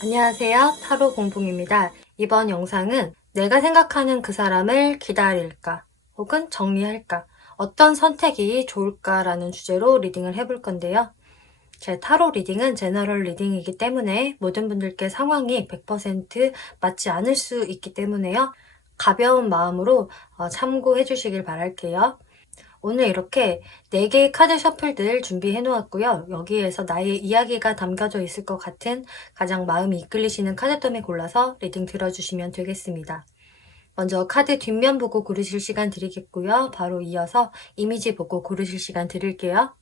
안녕하세요. 타로 공봉입니다. 이번 영상은 내가 생각하는 그 사람을 기다릴까 혹은 정리할까 어떤 선택이 좋을까라는 주제로 리딩을 해볼 건데요. 제 타로 리딩은 제너럴 리딩이기 때문에 모든 분들께 상황이 100% 맞지 않을 수 있기 때문에요. 가벼운 마음으로 참고해 주시길 바랄게요. 오늘 이렇게 4개의 카드 셔플들 준비해 놓았고요. 여기에서 나의 이야기가 담겨져 있을 것 같은 가장 마음이 이끌리시는 카드덤에 골라서 리딩 들어주시면 되겠습니다. 먼저 카드 뒷면 보고 고르실 시간 드리겠고요. 바로 이어서 이미지 보고 고르실 시간 드릴게요.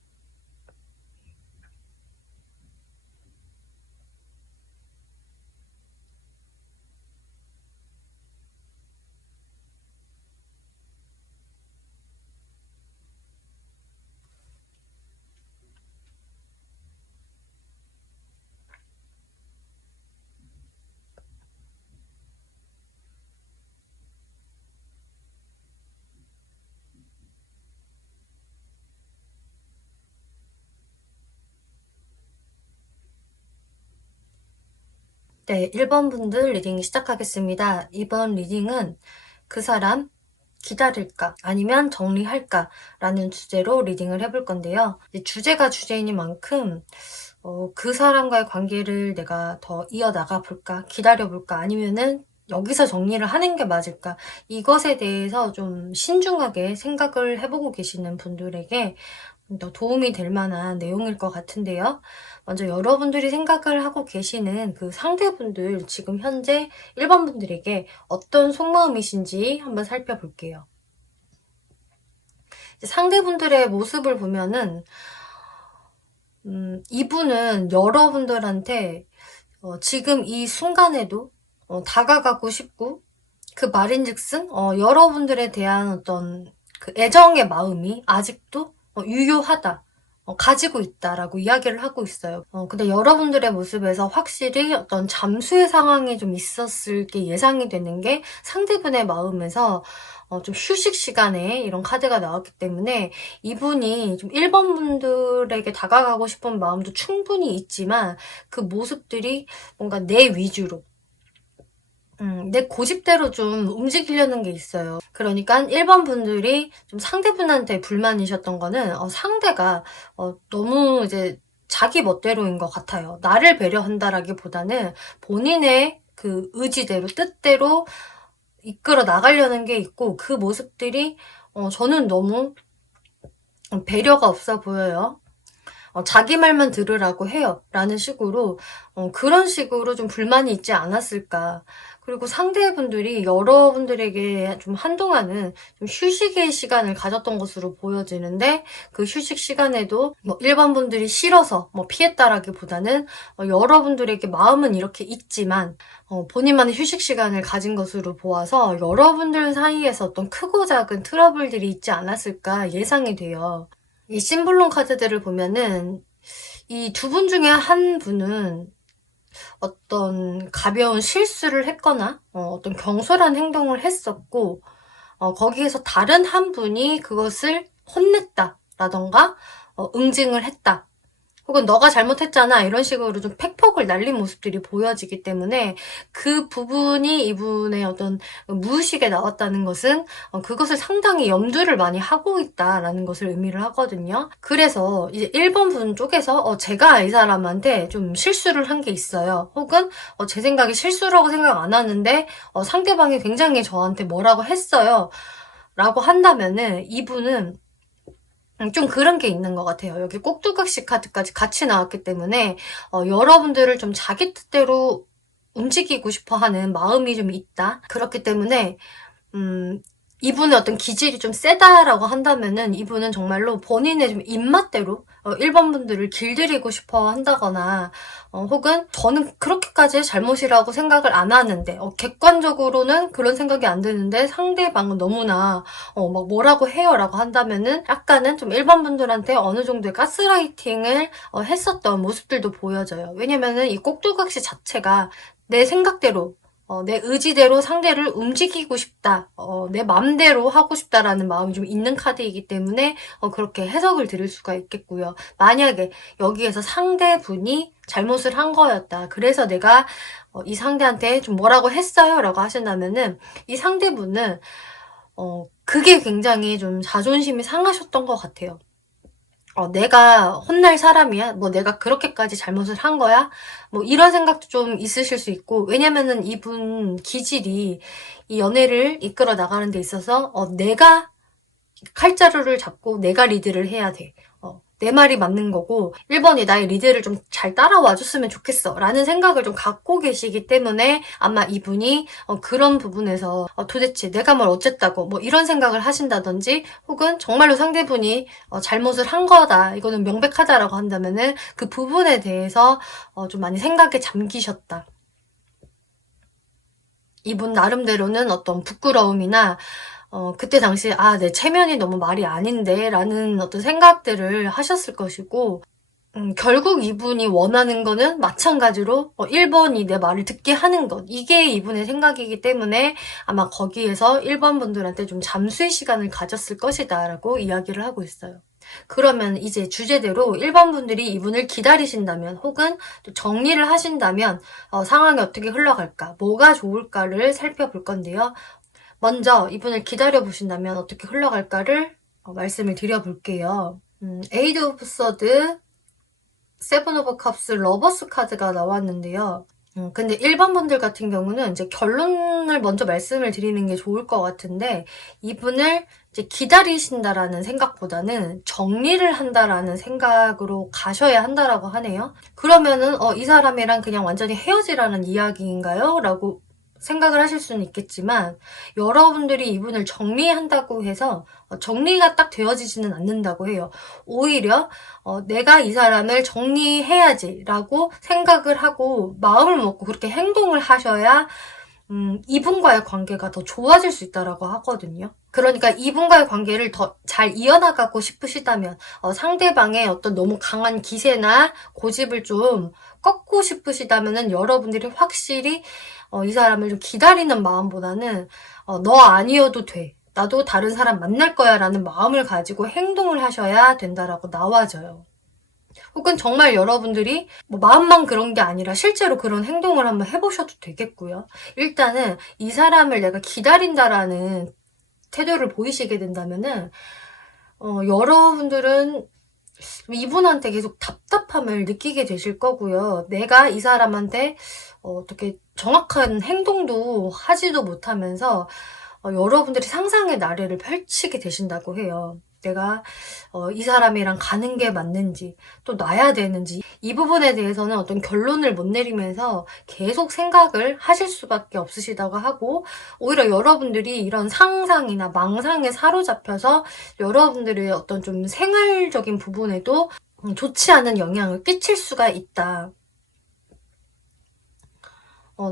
네, 1번 분들 리딩 시작하겠습니다. 이번 리딩은 그 사람 기다릴까 아니면 정리할까 라는 주제로 리딩을 해볼 건데요. 주제가 주제이니만큼 그 사람과의 관계를 내가 더 이어나가 볼까 기다려볼까 아니면은 여기서 정리를 하는 게 맞을까 이것에 대해서 좀 신중하게 생각을 해보고 계시는 분들에게 더 도움이 될 만한 내용일 것 같은데요. 먼저 여러분들이 생각을 하고 계시는 그 상대분들 지금 현재 1번 분들에게 어떤 속마음이신지 한번 살펴볼게요. 상대분들의 모습을 보면은 이분은 여러분들한테 지금 이 순간에도 다가가고 싶고 그 말인즉슨 여러분들에 대한 어떤 그 애정의 마음이 아직도 유효하다. 가지고 있다라고 이야기를 하고 있어요. 근데 여러분들의 모습에서 확실히 어떤 잠수의 상황이 좀 있었을 게 예상이 되는 게 상대분의 마음에서 좀 휴식 시간에 이런 카드가 나왔기 때문에 이분이 좀 1번 분들에게 다가가고 싶은 마음도 충분히 있지만 그 모습들이 뭔가 내 위주로 내 고집대로 좀 움직이려는 게 있어요. 그러니까 1번 분들이 좀 상대분한테 불만이셨던 거는 상대가 너무 이제 자기 멋대로인 것 같아요. 나를 배려한다라기보다는 본인의 그 의지대로 뜻대로 이끌어 나가려는 게 있고 그 모습들이 저는 너무 배려가 없어 보여요. 자기 말만 들으라고 해요. 라는 식으로, 그런 식으로 좀 불만이 있지 않았을까. 그리고 상대분들이 여러분들에게 좀 한동안은 좀 휴식의 시간을 가졌던 것으로 보여지는데, 그 휴식 시간에도 뭐 일반 분들이 싫어서 뭐 피했다라기보다는 여러분들에게 마음은 이렇게 있지만, 본인만의 휴식 시간을 가진 것으로 보아서 여러분들 사이에서 어떤 크고 작은 트러블들이 있지 않았을까 예상이 돼요. 이 심볼론 카드들을 보면은 이 두 분 중에 한 분은 어떤 가벼운 실수를 했거나 어떤 경솔한 행동을 했었고 거기에서 다른 한 분이 그것을 혼냈다라던가 응징을 했다. 혹은 너가 잘못했잖아 이런 식으로 좀 팩폭을 날린 모습들이 보여지기 때문에 그 부분이 이분의 어떤 무의식에 나왔다는 것은 그것을 상당히 염두를 많이 하고 있다라는 것을 의미를 하거든요. 그래서 이제 1번 분 쪽에서 제가 이 사람한테 좀 실수를 한 게 있어요. 혹은 제 생각에 실수라고 생각 안 하는데 상대방이 굉장히 저한테 뭐라고 했어요. 라고 한다면은 이분은 좀 그런 게 있는 것 같아요. 여기 꼭두각시 카드까지 같이 나왔기 때문에 여러분들을 좀 자기 뜻대로 움직이고 싶어 하는 마음이 좀 있다. 그렇기 때문에 이분의 어떤 기질이 좀 세다라고 한다면은 이분은 정말로 본인의 좀 입맛대로 1번 분들을 길들이고 싶어 한다거나 혹은 저는 그렇게까지 잘못이라고 생각을 안 하는데 객관적으로는 그런 생각이 안 드는데 상대방은 너무나 막 뭐라고 해요라고 한다면은 약간은 좀 1번 분들한테 어느 정도의 가스라이팅을 했었던 모습들도 보여져요. 왜냐면은 이 꼭두각시 자체가 내 생각대로 내 의지대로 상대를 움직이고 싶다, 내 맘대로 하고 싶다라는 마음이 좀 있는 카드이기 때문에 그렇게 해석을 드릴 수가 있겠고요. 만약에 여기에서 상대분이 잘못을 한 거였다, 그래서 내가 이 상대한테 좀 뭐라고 했어요 라고 하신다면은, 이 상대분은 그게 굉장히 좀 자존심이 상하셨던 것 같아요. 내가 혼날 사람이야? 뭐 내가 그렇게까지 잘못을 한 거야? 뭐 이런 생각도 좀 있으실 수 있고, 왜냐면은 이분 기질이 이 연애를 이끌어 나가는 데 있어서 내가 칼자루를 잡고 내가 리드를 해야 돼. 내 말이 맞는 거고 1번이 나의 리드를 좀 잘 따라와 줬으면 좋겠어 라는 생각을 좀 갖고 계시기 때문에 아마 이분이 그런 부분에서 도대체 내가 뭘 어쨌다고 뭐 이런 생각을 하신다든지, 혹은 정말로 상대분이 잘못을 한 거다, 이거는 명백하다라고 한다면은 그 부분에 대해서 좀 많이 생각에 잠기셨다. 이분 나름대로는 어떤 부끄러움이나 그때 당시에 내 체면이 너무 말이 아닌데 라는 어떤 생각들을 하셨을 것이고, 결국 이분이 원하는 거는 마찬가지로 1번이 내 말을 듣게 하는 것, 이게 이분의 생각이기 때문에 아마 거기에서 1번 분들한테 좀 잠수의 시간을 가졌을 것이다 라고 이야기를 하고 있어요. 그러면 이제 주제대로 1번 분들이 이분을 기다리신다면, 혹은 또 정리를 하신다면 상황이 어떻게 흘러갈까, 뭐가 좋을까를 살펴볼 건데요. 먼저 이분을 기다려보신다면 어떻게 흘러갈까를 말씀을 드려볼게요. 에이드 오브 서드, 세븐 오브 컵스, 러버스 카드가 나왔는데요. 근데 1번 분들 같은 경우는 이제 결론을 먼저 말씀을 드리는 게 좋을 것 같은데, 이분을 이제 기다리신다라는 생각보다는 정리를 한다라는 생각으로 가셔야 한다라고 하네요. 그러면은 이 사람이랑 그냥 완전히 헤어지라는 이야기인가요? 라고 생각을 하실 수는 있겠지만, 여러분들이 이분을 정리한다고 해서 정리가 딱 되어지지는 않는다고 해요. 오히려 내가 이 사람을 정리해야지 라고 생각을 하고 마음을 먹고 그렇게 행동을 하셔야 이분과의 관계가 더 좋아질 수 있다라고 하거든요. 그러니까 이분과의 관계를 더 잘 이어나가고 싶으시다면, 상대방의 어떤 너무 강한 기세나 고집을 좀 꺾고 싶으시다면은, 여러분들이 확실히 이 사람을 좀 기다리는 마음보다는 너 아니어도 돼, 나도 다른 사람 만날 거야 라는 마음을 가지고 행동을 하셔야 된다라고 나와져요. 혹은 정말 여러분들이 뭐 마음만 그런 게 아니라 실제로 그런 행동을 한번 해보셔도 되겠고요. 일단은 이 사람을 내가 기다린다라는 태도를 보이시게 된다면은 여러분들은 이분한테 계속 답답함을 느끼게 되실 거고요. 내가 이 사람한테 어떻게 정확한 행동도 하지도 못하면서 여러분들이 상상의 나래를 펼치게 되신다고 해요. 내가 이 사람이랑 가는 게 맞는지, 또 놔야 되는지, 이 부분에 대해서는 어떤 결론을 못 내리면서 계속 생각을 하실 수밖에 없으시다고 하고, 오히려 여러분들이 이런 상상이나 망상에 사로잡혀서 여러분들의 어떤 좀 생활적인 부분에도 좋지 않은 영향을 끼칠 수가 있다.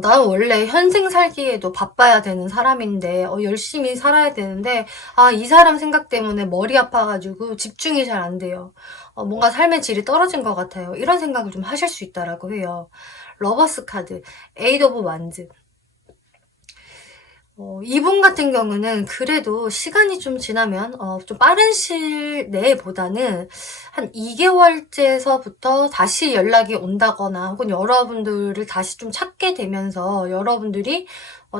나는 원래 현생 살기에도 바빠야 되는 사람인데, 열심히 살아야 되는데, 이 사람 생각 때문에 머리 아파가지고 집중이 잘 안 돼요. 뭔가 삶의 질이 떨어진 것 같아요. 이런 생각을 좀 하실 수 있다라고 해요. 러버스 카드, 에이드 오브 완즈. 이분 같은 경우는 그래도 시간이 좀 지나면 좀 빠른 시일 내보다는 한 2개월째서부터 다시 연락이 온다거나, 혹은 여러분들을 다시 좀 찾게 되면서 여러분들이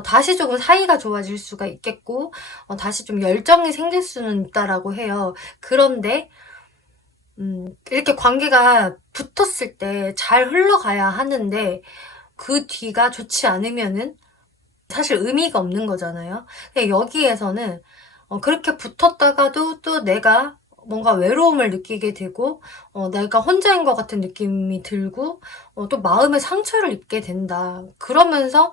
다시 조금 사이가 좋아질 수가 있겠고, 다시 좀 열정이 생길 수는 있다라고 해요. 그런데 이렇게 관계가 붙었을 때 잘 흘러가야 하는데, 그 뒤가 좋지 않으면은 사실 의미가 없는 거잖아요. 근데 여기에서는 그렇게 붙었다가도 또 내가 뭔가 외로움을 느끼게 되고, 내가 혼자인 것 같은 느낌이 들고, 또 마음의 상처를 입게 된다. 그러면서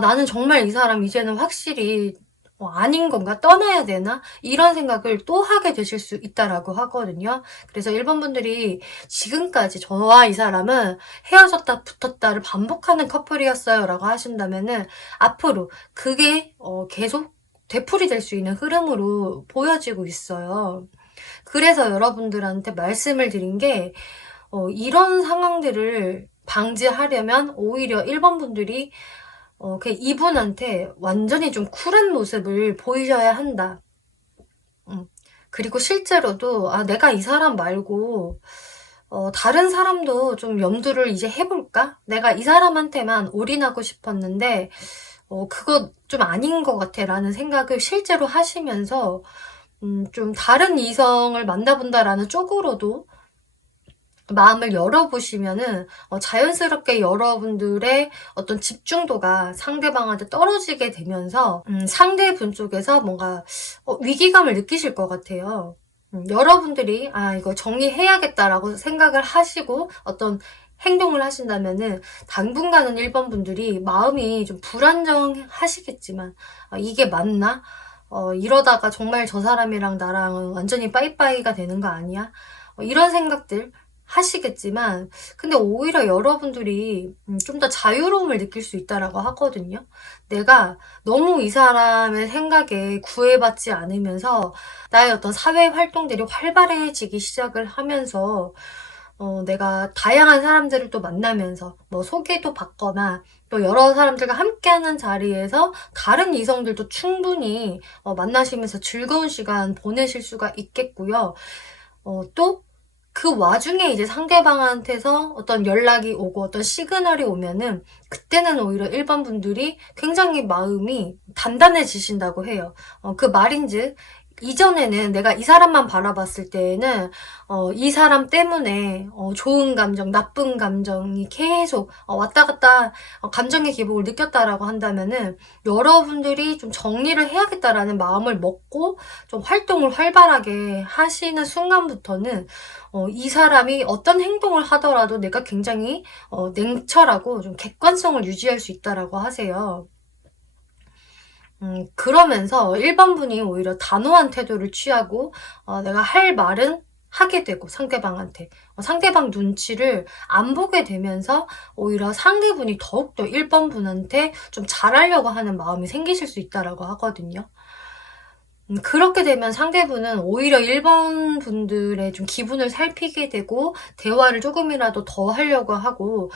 나는 정말 이 사람 이제는 확실히 아닌 건가? 떠나야 되나? 이런 생각을 또 하게 되실 수 있다라고 하거든요. 그래서 1번 분들이 지금까지 저와 이 사람은 헤어졌다 붙었다를 반복하는 커플이었어요 라고 하신다면은, 앞으로 그게 계속 되풀이될 수 있는 흐름으로 보여지고 있어요. 그래서 여러분들한테 말씀을 드린 게, 이런 상황들을 방지하려면 오히려 1번 분들이 이분한테 완전히 좀 쿨한 모습을 보이셔야 한다. 그리고 실제로도 내가 이 사람 말고 다른 사람도 좀 염두를 이제 해볼까? 내가 이 사람한테만 올인하고 싶었는데 그거 좀 아닌 것 같아 라는 생각을 실제로 하시면서 좀 다른 이성을 만나본다라는 쪽으로도 마음을 열어보시면은 자연스럽게 여러분들의 어떤 집중도가 상대방한테 떨어지게 되면서 상대분 쪽에서 뭔가 위기감을 느끼실 것 같아요. 여러분들이 이거 정리해야겠다라고 생각을 하시고 어떤 행동을 하신다면은 당분간은 1번 분들이 마음이 좀 불안정하시겠지만 이게 맞나? 이러다가 정말 저 사람이랑 나랑 완전히 빠이빠이가 되는 거 아니야? 이런 생각들 하시겠지만 근데 오히려 여러분들이 좀 더 자유로움을 느낄 수 있다라고 하거든요. 내가 너무 이 사람의 생각에 구애받지 않으면서 나의 어떤 사회 활동들이 활발해지기 시작을 하면서 내가 다양한 사람들을 또 만나면서 뭐 소개도 받거나 또 여러 사람들과 함께하는 자리에서 다른 이성들도 충분히 만나시면서 즐거운 시간 보내실 수가 있겠고요. 또 그 와중에 이제 상대방한테서 어떤 연락이 오고 어떤 시그널이 오면은 그때는 오히려 1번 분들이 굉장히 마음이 단단해지신다고 해요. 그 말인즉 이전에는 내가 이 사람만 바라봤을 때에는 이 사람 때문에 좋은 감정, 나쁜 감정이 계속 왔다 갔다 감정의 기복을 느꼈다라고 한다면은 여러분들이 좀 정리를 해야겠다라는 마음을 먹고 좀 활동을 활발하게 하시는 순간부터는 이 사람이 어떤 행동을 하더라도 내가 굉장히 냉철하고 좀 객관성을 유지할 수 있다라고 하세요. 그러면서 1번 분이 오히려 단호한 태도를 취하고 내가 할 말은 하게 되고 상대방한테 상대방 눈치를 안 보게 되면서 오히려 상대분이 더욱더 1번 분한테 좀 잘하려고 하는 마음이 생기실 수 있다라고 하거든요. 그렇게 되면 상대분은 오히려 1번 분들의 좀 기분을 살피게 되고 대화를 조금이라도 더 하려고 하고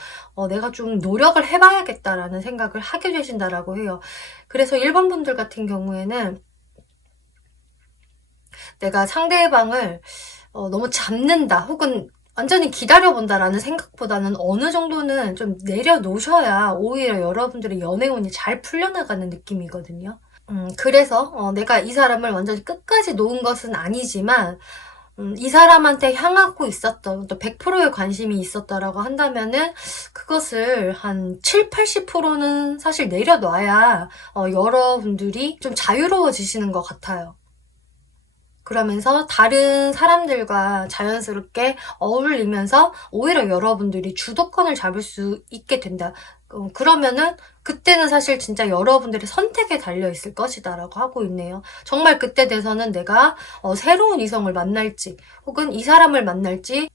내가 좀 노력을 해봐야겠다라는 생각을 하게 되신다라고 해요. 그래서 1번 분들 같은 경우에는 내가 상대방을 너무 잡는다 혹은 완전히 기다려본다라는 생각보다는 어느 정도는 좀 내려놓으셔야 오히려 여러분들의 연애운이 잘 풀려나가는 느낌이거든요. 그래서 내가 이 사람을 완전히 끝까지 놓은 것은 아니지만 이 사람한테 향하고 있었던 또 100%의 관심이 있었다라고 한다면은 그것을 한 7, 80%는 사실 내려놔야 여러분들이 좀 자유로워지시는 것 같아요. 그러면서 다른 사람들과 자연스럽게 어울리면서 오히려 여러분들이 주도권을 잡을 수 있게 된다. 그러면은 그때는 사실 진짜 여러분들의 선택에 달려 있을 것이다 라고 하고 있네요. 정말 그때 돼서는 내가 새로운 이성을 만날지 혹은 이 사람을 만날지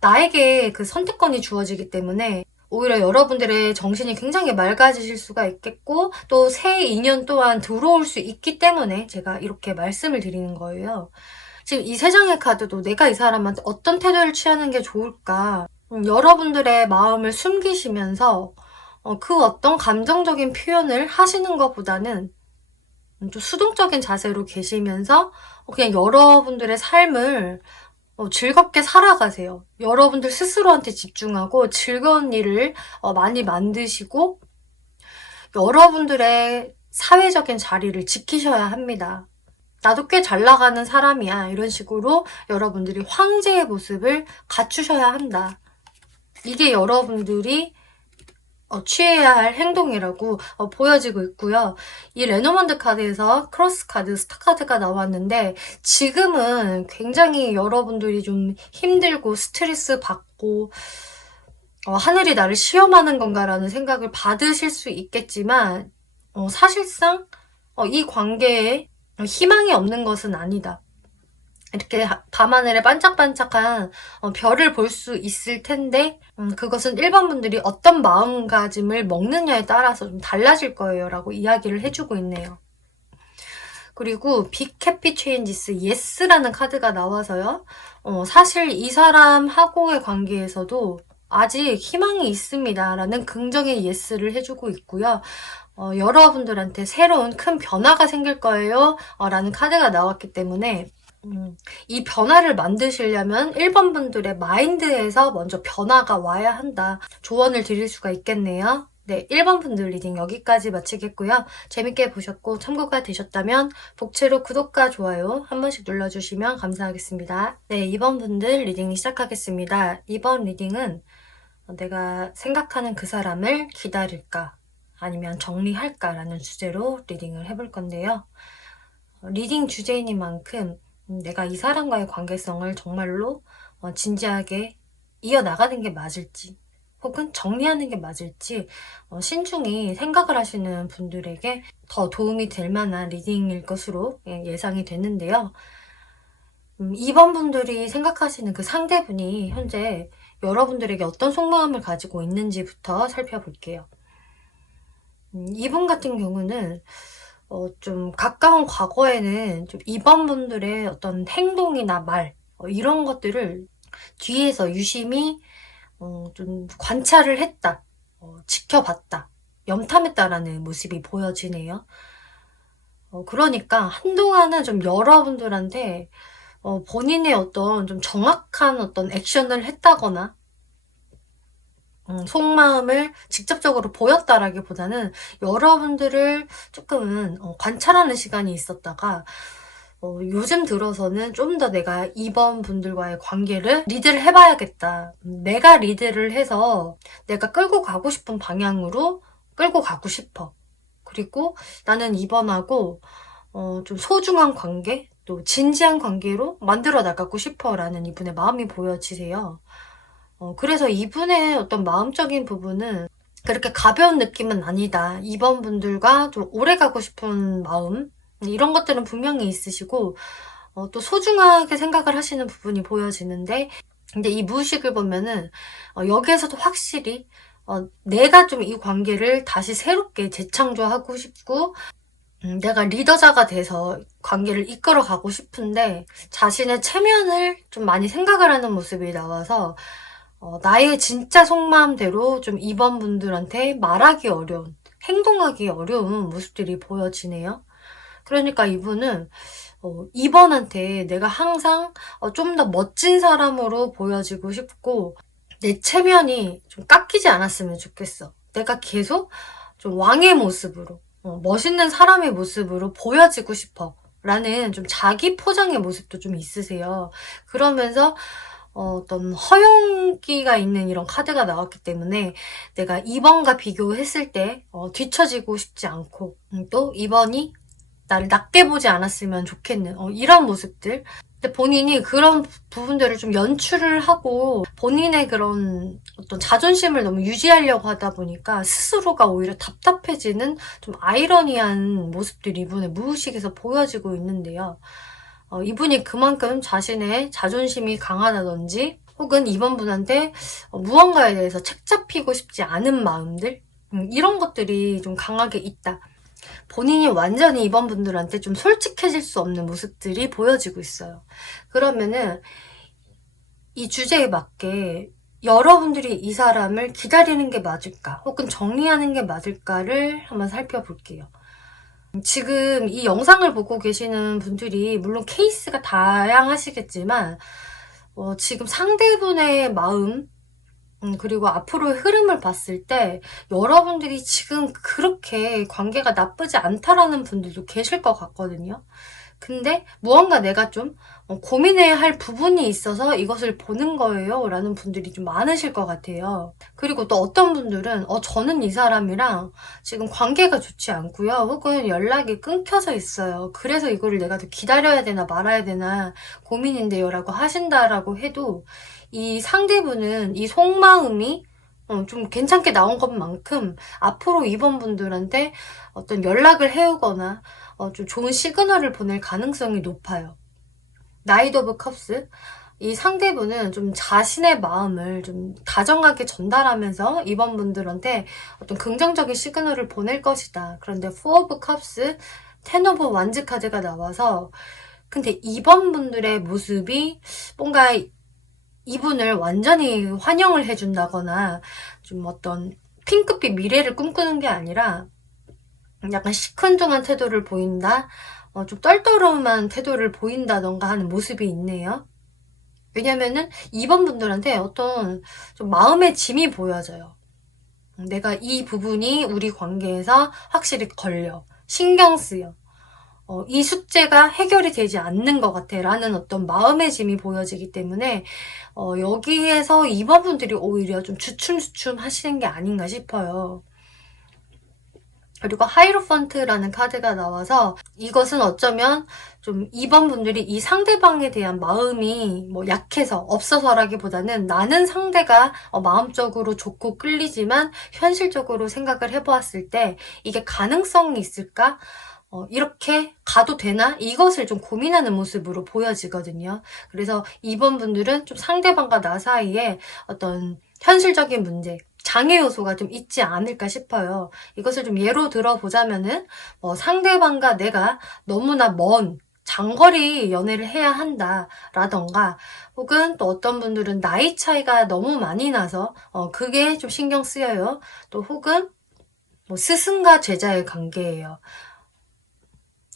나에게 그 선택권이 주어지기 때문에 오히려 여러분들의 정신이 굉장히 맑아지실 수가 있겠고 또 새 인연 또한 들어올 수 있기 때문에 제가 이렇게 말씀을 드리는 거예요. 지금 이 세 장의 카드도 내가 이 사람한테 어떤 태도를 취하는 게 좋을까? 여러분들의 마음을 숨기시면서 그 어떤 감정적인 표현을 하시는 것보다는 좀 수동적인 자세로 계시면서 그냥 여러분들의 삶을 즐겁게 살아가세요. 여러분들 스스로한테 집중하고 즐거운 일을 많이 만드시고 여러분들의 사회적인 자리를 지키셔야 합니다. 나도 꽤 잘 나가는 사람이야. 이런 식으로 여러분들이 황제의 모습을 갖추셔야 한다. 이게 여러분들이 취해야 할 행동이라고 보여지고 있고요. 이 레노먼드 카드에서 크로스 카드, 스타 카드가 나왔는데 지금은 굉장히 여러분들이 좀 힘들고 스트레스 받고 하늘이 나를 시험하는 건가라는 생각을 받으실 수 있겠지만 사실상 이 관계에 희망이 없는 것은 아니다. 이렇게 밤하늘에 반짝반짝한 별을 볼 수 있을 텐데 그것은 1번 분들이 어떤 마음가짐을 먹느냐에 따라서 좀 달라질 거예요 라고 이야기를 해주고 있네요. 그리고 빅 해피 체인지스 예스라는 카드가 나와서요. 사실 이 사람하고의 관계에서도 아직 희망이 있습니다 라는 긍정의 예스를 해주고 있고요. 여러분들한테 새로운 큰 변화가 생길 거예요 라는 카드가 나왔기 때문에 이 변화를 만드시려면 1번 분들의 마인드에서 먼저 변화가 와야 한다. 조언을 드릴 수가 있겠네요. 네, 1번 분들 리딩 여기까지 마치겠고요. 재밌게 보셨고 참고가 되셨다면 복채로 구독과 좋아요 한 번씩 눌러주시면 감사하겠습니다. 네, 2번 분들 리딩 시작하겠습니다. 이번 리딩은 내가 생각하는 그 사람을 기다릴까 아니면 정리할까 라는 주제로 리딩을 해볼 건데요. 리딩 주제이니만큼 내가 이 사람과의 관계성을 정말로 진지하게 이어나가는 게 맞을지 혹은 정리하는 게 맞을지 신중히 생각을 하시는 분들에게 더 도움이 될 만한 리딩일 것으로 예상이 되는데요. 2번 분들이 생각하시는 그 상대분이 현재 여러분들에게 어떤 속마음을 가지고 있는지부터 살펴볼게요. 이분 같은 경우는 좀 가까운 과거에는 좀 2번 분들의 어떤 행동이나 말 이런 것들을 뒤에서 유심히 좀 관찰을 했다, 지켜봤다, 염탐했다라는 모습이 보여지네요. 그러니까 한동안은 좀 여러분들한테 본인의 어떤 좀 정확한 어떤 액션을 했다거나 속마음을 직접적으로 보였다라기보다는 여러분들을 조금은 관찰하는 시간이 있었다가 요즘 들어서는 좀 더 내가 2번 분들과의 관계를 리드를 해봐야겠다. 내가 리드를 해서 내가 끌고 가고 싶은 방향으로 끌고 가고 싶어. 그리고 나는 2번하고 좀 소중한 관계, 또 진지한 관계로 만들어 나가고 싶어 라는 이분의 마음이 보여지세요. 그래서 이분의 어떤 마음적인 부분은 그렇게 가벼운 느낌은 아니다. 2번 분들과 좀 오래 가고 싶은 마음, 이런 것들은 분명히 있으시고, 또 소중하게 생각을 하시는 부분이 보여지는데, 근데 이 무의식을 보면은, 여기에서도 확실히, 내가 좀 이 관계를 다시 새롭게 재창조하고 싶고, 내가 리더자가 돼서 관계를 이끌어 가고 싶은데, 자신의 체면을 좀 많이 생각을 하는 모습이 나와서, 나의 진짜 속마음대로 좀 2번 분들한테 말하기 어려운, 행동하기 어려운 모습들이 보여지네요. 그러니까 이분은 2번한테 내가 항상 좀 더 멋진 사람으로 보여지고 싶고 내 체면이 좀 깎이지 않았으면 좋겠어. 내가 계속 좀 왕의 모습으로 멋있는 사람의 모습으로 보여지고 싶어 라는 좀 자기 포장의 모습도 좀 있으세요. 그러면서 어떤 허용기가 있는 이런 카드가 나왔기 때문에 내가 2번과 비교했을 때 뒤처지고 싶지 않고 또 2번이 나를 낮게 보지 않았으면 좋겠는 이런 모습들. 근데 본인이 그런 부분들을 좀 연출을 하고 본인의 그런 어떤 자존심을 너무 유지하려고 하다 보니까 스스로가 오히려 답답해지는 좀 아이러니한 모습들이 이분의 무의식에서 보여지고 있는데요. 이분이 그만큼 자신의 자존심이 강하다든지 혹은 이번 분한테 무언가에 대해서 책잡히고 싶지 않은 마음들 이런 것들이 좀 강하게 있다. 본인이 완전히 이번 분들한테 좀 솔직해질 수 없는 모습들이 보여지고 있어요. 그러면은 이 주제에 맞게 여러분들이 이 사람을 기다리는 게 맞을까 혹은 정리하는 게 맞을까를 한번 살펴볼게요. 지금 이 영상을 보고 계시는 분들이 물론 케이스가 다양하시겠지만 지금 상대분의 마음 그리고 앞으로의 흐름을 봤을 때 여러분들이 지금 그렇게 관계가 나쁘지 않다라는 분들도 계실 것 같거든요. 근데 무언가 내가 좀 고민해야 할 부분이 있어서 이것을 보는 거예요 라는 분들이 좀 많으실 것 같아요. 그리고 또 어떤 분들은 저는 이 사람이랑 지금 관계가 좋지 않고요. 혹은 연락이 끊겨져 있어요. 그래서 이거를 내가 더 기다려야 되나 말아야 되나 고민인데요 라고 하신다라고 해도 이 상대분은 이 속마음이 좀 괜찮게 나온 것만큼 앞으로 이번 분들한테 어떤 연락을 해오거나 좀 좋은 시그널을 보낼 가능성이 높아요. 나이트 오브 컵스. 이 상대분은 좀 자신의 마음을 좀 다정하게 전달하면서 이번 분들한테 어떤 긍정적인 시그널을 보낼 것이다. 그런데 4 오브 컵스, 10 오브 완즈 카드가 나와서 근데 이번 분들의 모습이 뭔가 이분을 완전히 환영을 해준다거나 좀 어떤 핑크빛 미래를 꿈꾸는 게 아니라 약간 시큰둥한 태도를 보인다, 좀 떨떠름한 태도를 보인다던가 하는 모습이 있네요. 왜냐면은 2번 분들한테 어떤 좀 마음의 짐이 보여져요. 내가 이 부분이 우리 관계에서 확실히 걸려, 신경 쓰여, 이 숙제가 해결이 되지 않는 것 같아 라는 어떤 마음의 짐이 보여지기 때문에 여기에서 2번 분들이 오히려 좀 주춤주춤 하시는 게 아닌가 싶어요. 그리고 하이로펀트라는 카드가 나와서 이것은 어쩌면 좀 2번 분들이 이 상대방에 대한 마음이 뭐 약해서 없어서라기보다는 나는 상대가 마음적으로 좋고 끌리지만 현실적으로 생각을 해보았을 때 이게 가능성이 있을까? 이렇게 가도 되나? 이것을 좀 고민하는 모습으로 보여지거든요. 그래서 2번 분들은 좀 상대방과 나 사이에 어떤 현실적인 문제, 장애 요소가 좀 있지 않을까 싶어요. 이것을 좀 예로 들어보자면은 상대방과 내가 너무나 먼 장거리 연애를 해야 한다 라던가, 혹은 또 어떤 분들은 나이 차이가 너무 많이 나서 그게 좀 신경 쓰여요. 또 혹은 뭐 스승과 제자의 관계예요.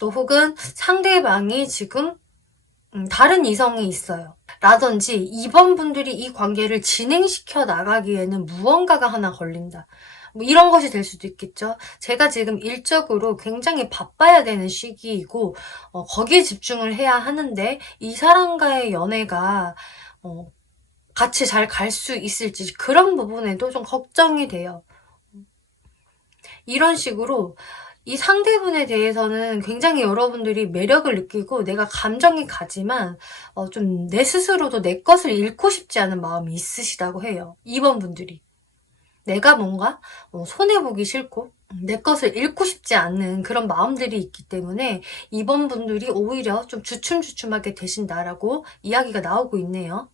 또 혹은 상대방이 지금 다른 이성이 있어요 라든지, 2번 분들이 이 관계를 진행시켜 나가기에는 무언가가 하나 걸린다, 뭐 이런 것이 될 수도 있겠죠. 제가 지금 일적으로 굉장히 바빠야 되는 시기이고 거기에 집중을 해야 하는데 이 사람과의 연애가 같이 잘 갈 수 있을지, 그런 부분에도 좀 걱정이 돼요. 이런 식으로 이 상대분에 대해서는 굉장히 여러분들이 매력을 느끼고 내가 감정이 가지만 좀 내 스스로도 내 것을 잃고 싶지 않은 마음이 있으시다고 해요. 2번 분들이. 내가 뭔가 손해보기 싫고 내 것을 잃고 싶지 않는 그런 마음들이 있기 때문에 2번 분들이 오히려 좀 주춤주춤하게 되신다라고 이야기가 나오고 있네요.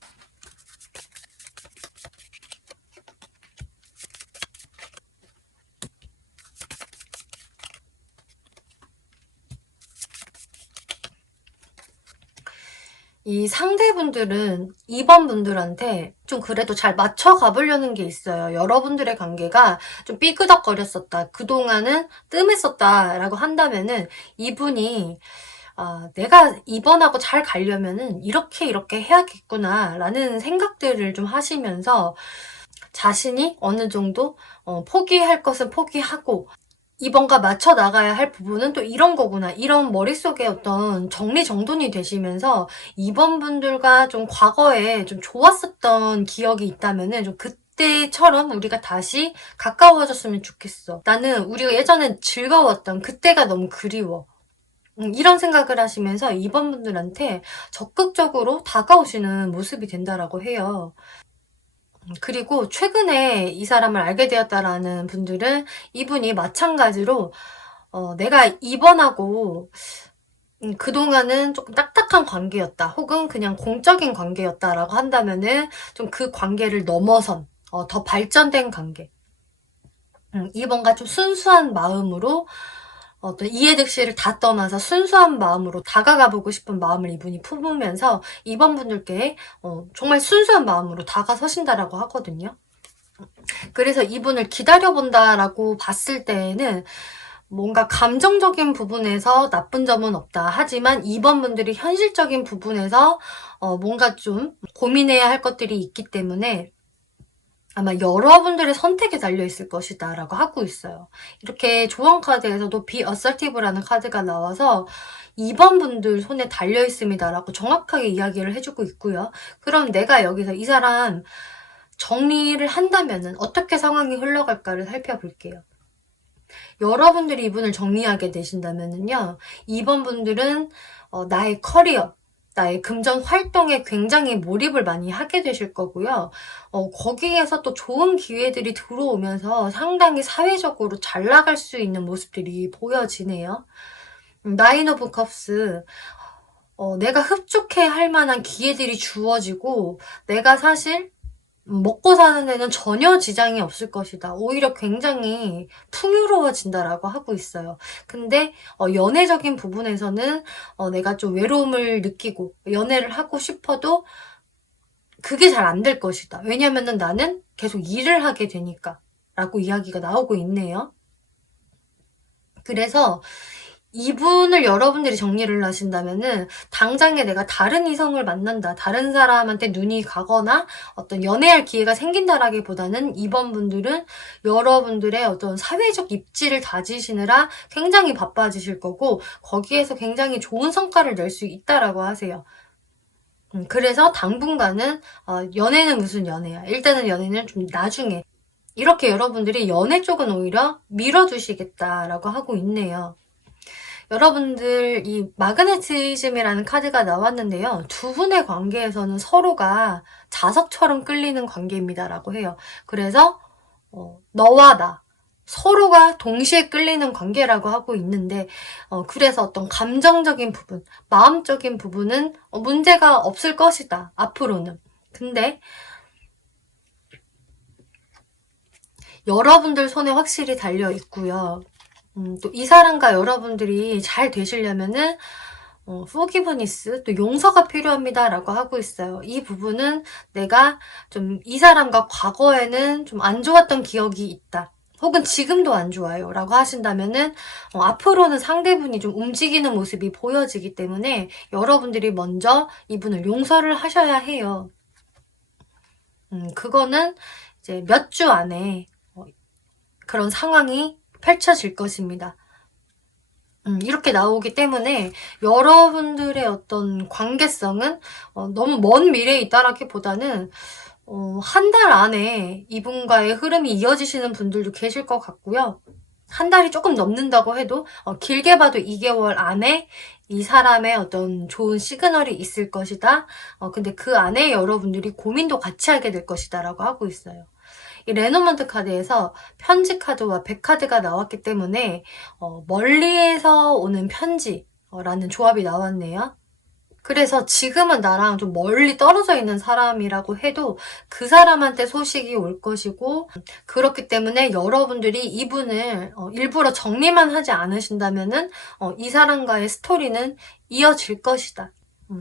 이 상대분들은 2번 분들한테 좀 그래도 잘 맞춰가 보려는 게 있어요. 여러분들의 관계가 좀 삐그덕거렸었다, 그동안은 뜸했었다 라고 한다면은 이분이 내가 이번하고 잘 가려면은 이렇게 해야겠구나 라는 생각들을 좀 하시면서 자신이 어느 정도 포기할 것은 포기하고 이번과 맞춰 나가야 할 부분은 또 이런 거구나, 이런 머릿속에 어떤 정리정돈이 되시면서 2번 분들과 좀 과거에 좀 좋았었던 기억이 있다면은 좀 그때처럼 우리가 다시 가까워졌으면 좋겠어, 나는 우리가 예전에 즐거웠던 그때가 너무 그리워, 이런 생각을 하시면서 2번 분들한테 적극적으로 다가오시는 모습이 된다라고 해요. 그리고 최근에 이 사람을 알게 되었다라는 분들은 이분이 마찬가지로 내가 이번하고 그동안은 조금 딱딱한 관계였다, 혹은 그냥 공적인 관계였다라고 한다면은 좀 그 관계를 넘어선 더 발전된 관계, 이번과 좀 순수한 마음으로 어떤 이해득실을 다 떠나서 순수한 마음으로 다가가 보고 싶은 마음을 이분이 품으면서 2번 분들께 정말 순수한 마음으로 다가서신다라고 하거든요. 그래서 이분을 기다려본다라고 봤을 때에는 뭔가 감정적인 부분에서 나쁜 점은 없다, 하지만 2번 분들이 현실적인 부분에서 뭔가 좀 고민해야 할 것들이 있기 때문에 아마 여러분들의 선택에 달려있을 것이다 라고 하고 있어요. 이렇게 조언 카드에서도 be assertive라는 카드가 나와서 2번 분들 손에 달려있습니다 라고 정확하게 이야기를 해주고 있고요. 그럼 내가 여기서 이 사람 정리를 한다면은 어떻게 상황이 흘러갈까를 살펴볼게요. 여러분들이 이분을 정리하게 되신다면은요, 2번 분들은 나의 커리어, 나의 금전 활동에 굉장히 몰입을 많이 하게 되실 거고요. 거기에서 또 좋은 기회들이 들어오면서 상당히 사회적으로 잘 나갈 수 있는 모습들이 보여지네요. 나인 오브 컵스, 내가 흡족해 할 만한 기회들이 주어지고 내가 사실 먹고 사는 데는 전혀 지장이 없을 것이다, 오히려 굉장히 풍요로워진다라고 하고 있어요. 근데 연애적인 부분에서는 내가 좀 외로움을 느끼고 연애를 하고 싶어도 그게 잘 안 될 것이다. 왜냐면은 나는 계속 일을 하게 되니까. 라고 이야기가 나오고 있네요. 그래서 이분을 여러분들이 정리를 하신다면은 당장에 내가 다른 이성을 만난다, 다른 사람한테 눈이 가거나 어떤 연애할 기회가 생긴다라기보다는 이번 분들은 여러분들의 어떤 사회적 입지를 다지시느라 굉장히 바빠지실 거고 거기에서 굉장히 좋은 성과를 낼 수 있다라고 하세요. 그래서 당분간은 연애는 무슨 연애야. 일단은 연애는 좀 나중에. 이렇게 여러분들이 연애 쪽은 오히려 밀어두시겠다라고 하고 있네요. 여러분들 이 마그네티즘이라는 카드가 나왔는데요. 두 분의 관계에서는 서로가 자석처럼 끌리는 관계입니다라고 해요. 그래서 너와 나 서로가 동시에 끌리는 관계라고 하고 있는데 그래서 어떤 감정적인 부분, 마음적인 부분은 문제가 없을 것이다. 앞으로는. 근데 여러분들 손에 확실히 달려 있고요. 또 이 사람과 여러분들이 잘 되시려면은 forgiveness, 또 용서가 필요합니다라고 하고 있어요. 이 부분은 내가 좀 이 사람과 과거에는 좀 안 좋았던 기억이 있다. 혹은 지금도 안 좋아요. 라고 하신다면은, 앞으로는 상대분이 좀 움직이는 모습이 보여지기 때문에 여러분들이 먼저 이분을 용서를 하셔야 해요. 그거는 이제 몇 주 안에 그런 상황이 펼쳐질 것입니다. 이렇게 나오기 때문에 여러분들의 어떤 관계성은 너무 먼 미래에 있다라기보다는 한 달 안에 이분과의 흐름이 이어지시는 분들도 계실 것 같고요. 한 달이 조금 넘는다고 해도 길게 봐도 2개월 안에 이 사람의 어떤 좋은 시그널이 있을 것이다. 근데 그 안에 여러분들이 고민도 같이 하게 될 것이다 라고 하고 있어요. 이 레노먼트 카드에서 편지 카드와 백 카드가 나왔기 때문에 멀리에서 오는 편지라는 조합이 나왔네요. 그래서 지금은 나랑 좀 멀리 떨어져 있는 사람이라고 해도 그 사람한테 소식이 올 것이고 그렇기 때문에 여러분들이 이분을 일부러 정리만 하지 않으신다면은 이 사람과의 스토리는 이어질 것이다.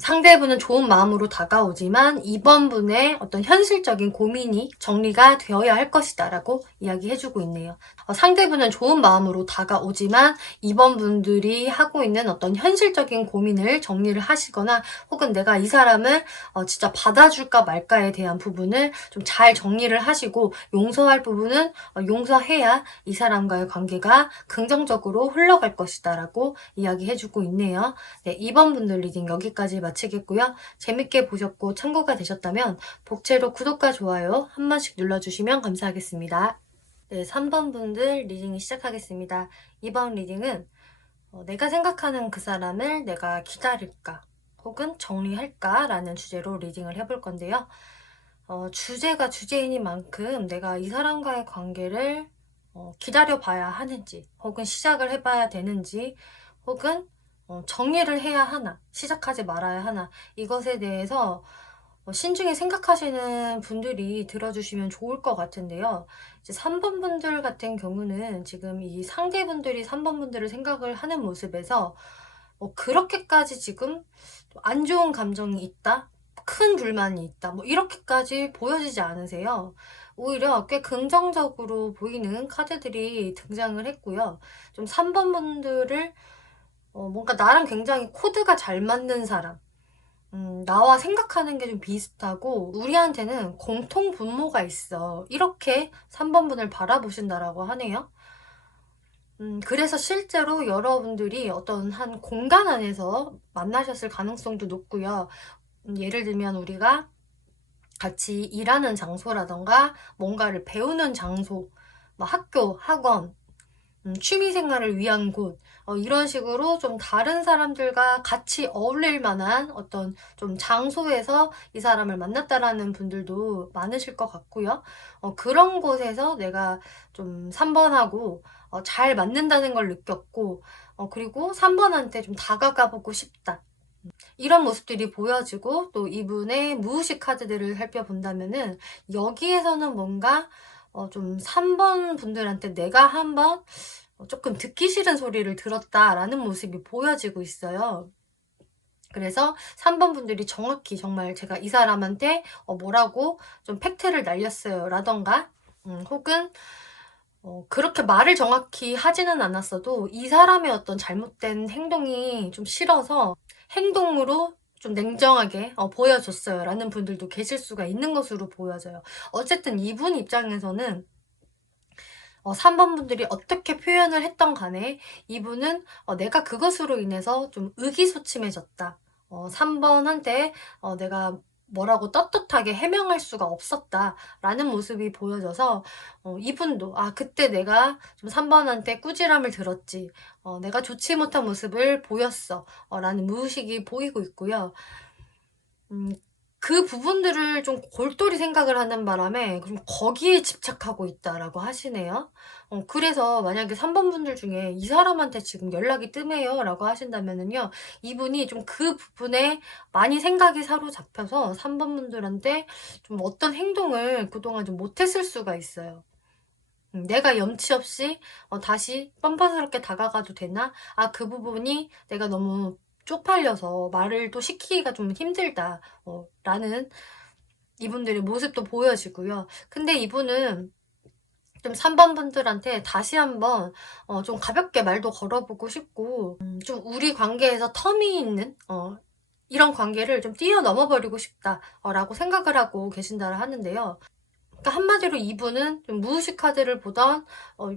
상대분은 좋은 마음으로 다가오지만 이번 분의 어떤 현실적인 고민이 정리가 되어야 할 것이다 라고 이야기해주고 있네요. 상대분은 좋은 마음으로 다가오지만 이번 분들이 하고 있는 어떤 현실적인 고민을 정리를 하시거나 혹은 내가 이 사람을 진짜 받아줄까 말까에 대한 부분을 좀 잘 정리를 하시고 용서할 부분은 용서해야 이 사람과의 관계가 긍정적으로 흘러갈 것이다 라고 이야기해주고 있네요. 네, 이번 분들 리딩 여기까지 마치겠고요. 재밌게 보셨고 참고가 되셨다면 복채로 구독과 좋아요 한 번씩 눌러주시면 감사하겠습니다. 네, 3번 분들 리딩이 시작하겠습니다. 이번 리딩은 내가 생각하는 그 사람을 내가 기다릴까 혹은 정리할까 라는 주제로 리딩을 해볼 건데요. 주제가 주제이니 만큼 내가 이 사람과의 관계를 기다려봐야 하는지 혹은 시작을 해봐야 되는지 혹은 정리를 해야 하나 시작하지 말아야 하나 이것에 대해서 신중히 생각하시는 분들이 들어주시면 좋을 것 같은데요. 이제 3번 분들 같은 경우는 지금 이 상대분들이 3번 분들을 생각을 하는 모습에서 그렇게까지 지금 안 좋은 감정이 있다? 큰 불만이 있다. 뭐 이렇게까지 보여지지 않으세요. 오히려 꽤 긍정적으로 보이는 카드들이 등장을 했고요. 좀 3번 분들을 뭔가 나랑 굉장히 코드가 잘 맞는 사람, 나와 생각하는 게 좀 비슷하고 우리한테는 공통 분모가 있어. 이렇게 3번 분을 바라보신다라고 하네요. 그래서 실제로 여러분들이 어떤 한 공간 안에서 만나셨을 가능성도 높고요. 예를 들면 우리가 같이 일하는 장소라던가 뭔가를 배우는 장소, 뭐 학교, 학원, 취미 생활을 위한 곳, 이런 식으로 좀 다른 사람들과 같이 어울릴 만한 어떤 좀 장소에서 이 사람을 만났다라는 분들도 많으실 것 같고요. 그런 곳에서 내가 좀 3번하고 잘 맞는다는 걸 느꼈고, 그리고 3번한테 좀 다가가 보고 싶다. 이런 모습들이 보여지고 또 이분의 무의식 카드들을 살펴본다면은 여기에서는 뭔가 좀 3번 분들한테 내가 한번 조금 듣기 싫은 소리를 들었다라는 모습이 보여지고 있어요. 그래서 3번 분들이 정확히 정말 제가 이 사람한테 뭐라고 좀 팩트를 날렸어요 라던가 혹은 그렇게 말을 정확히 하지는 않았어도 이 사람의 어떤 잘못된 행동이 좀 싫어서 행동으로 좀 냉정하게 보여줬어요 라는 분들도 계실 수가 있는 것으로 보여져요. 어쨌든 이분 입장에서는 3번 분들이 어떻게 표현을 했던 간에 이분은 내가 그것으로 인해서 좀 의기소침해졌다. 3번한테 내가 뭐라고 떳떳하게 해명할 수가 없었다라는 모습이 보여져서 이분도 그때 내가 좀 3번한테 꾸지람을 들었지. 내가 좋지 못한 모습을 보였어. 라는 무의식이 보이고 있고요. 음 그 부분들을 좀 골똘히 생각을 하는 바람에 좀 거기에 집착하고 있다라고 하시네요. 그래서 만약에 3번 분들 중에 "이 사람한테 지금 연락이 뜸해요."라고 하신다면은요. 이분이 좀 그 부분에 많이 생각이 사로잡혀서 3번 분들한테 좀 어떤 행동을 그동안 좀 못했을 수가 있어요. '내가 염치 없이 다시 뻔뻔스럽게 다가가도 되나? 그 부분이 내가 너무 쪽팔려서 말을 또 시키기가 좀 힘들다.' 라는 이분들의 모습도 보여지고요. 근데 이분은 좀 3번 분들한테 다시 한번 좀 가볍게 말도 걸어보고 싶고 좀 '우리 관계에서 텀이 있는 이런 관계를 좀 뛰어넘어 버리고 싶다.' 라고 생각을 하고 계신다고 하는데요. 그러니까 한마디로 이분은 좀 무의식 카드를 보던 어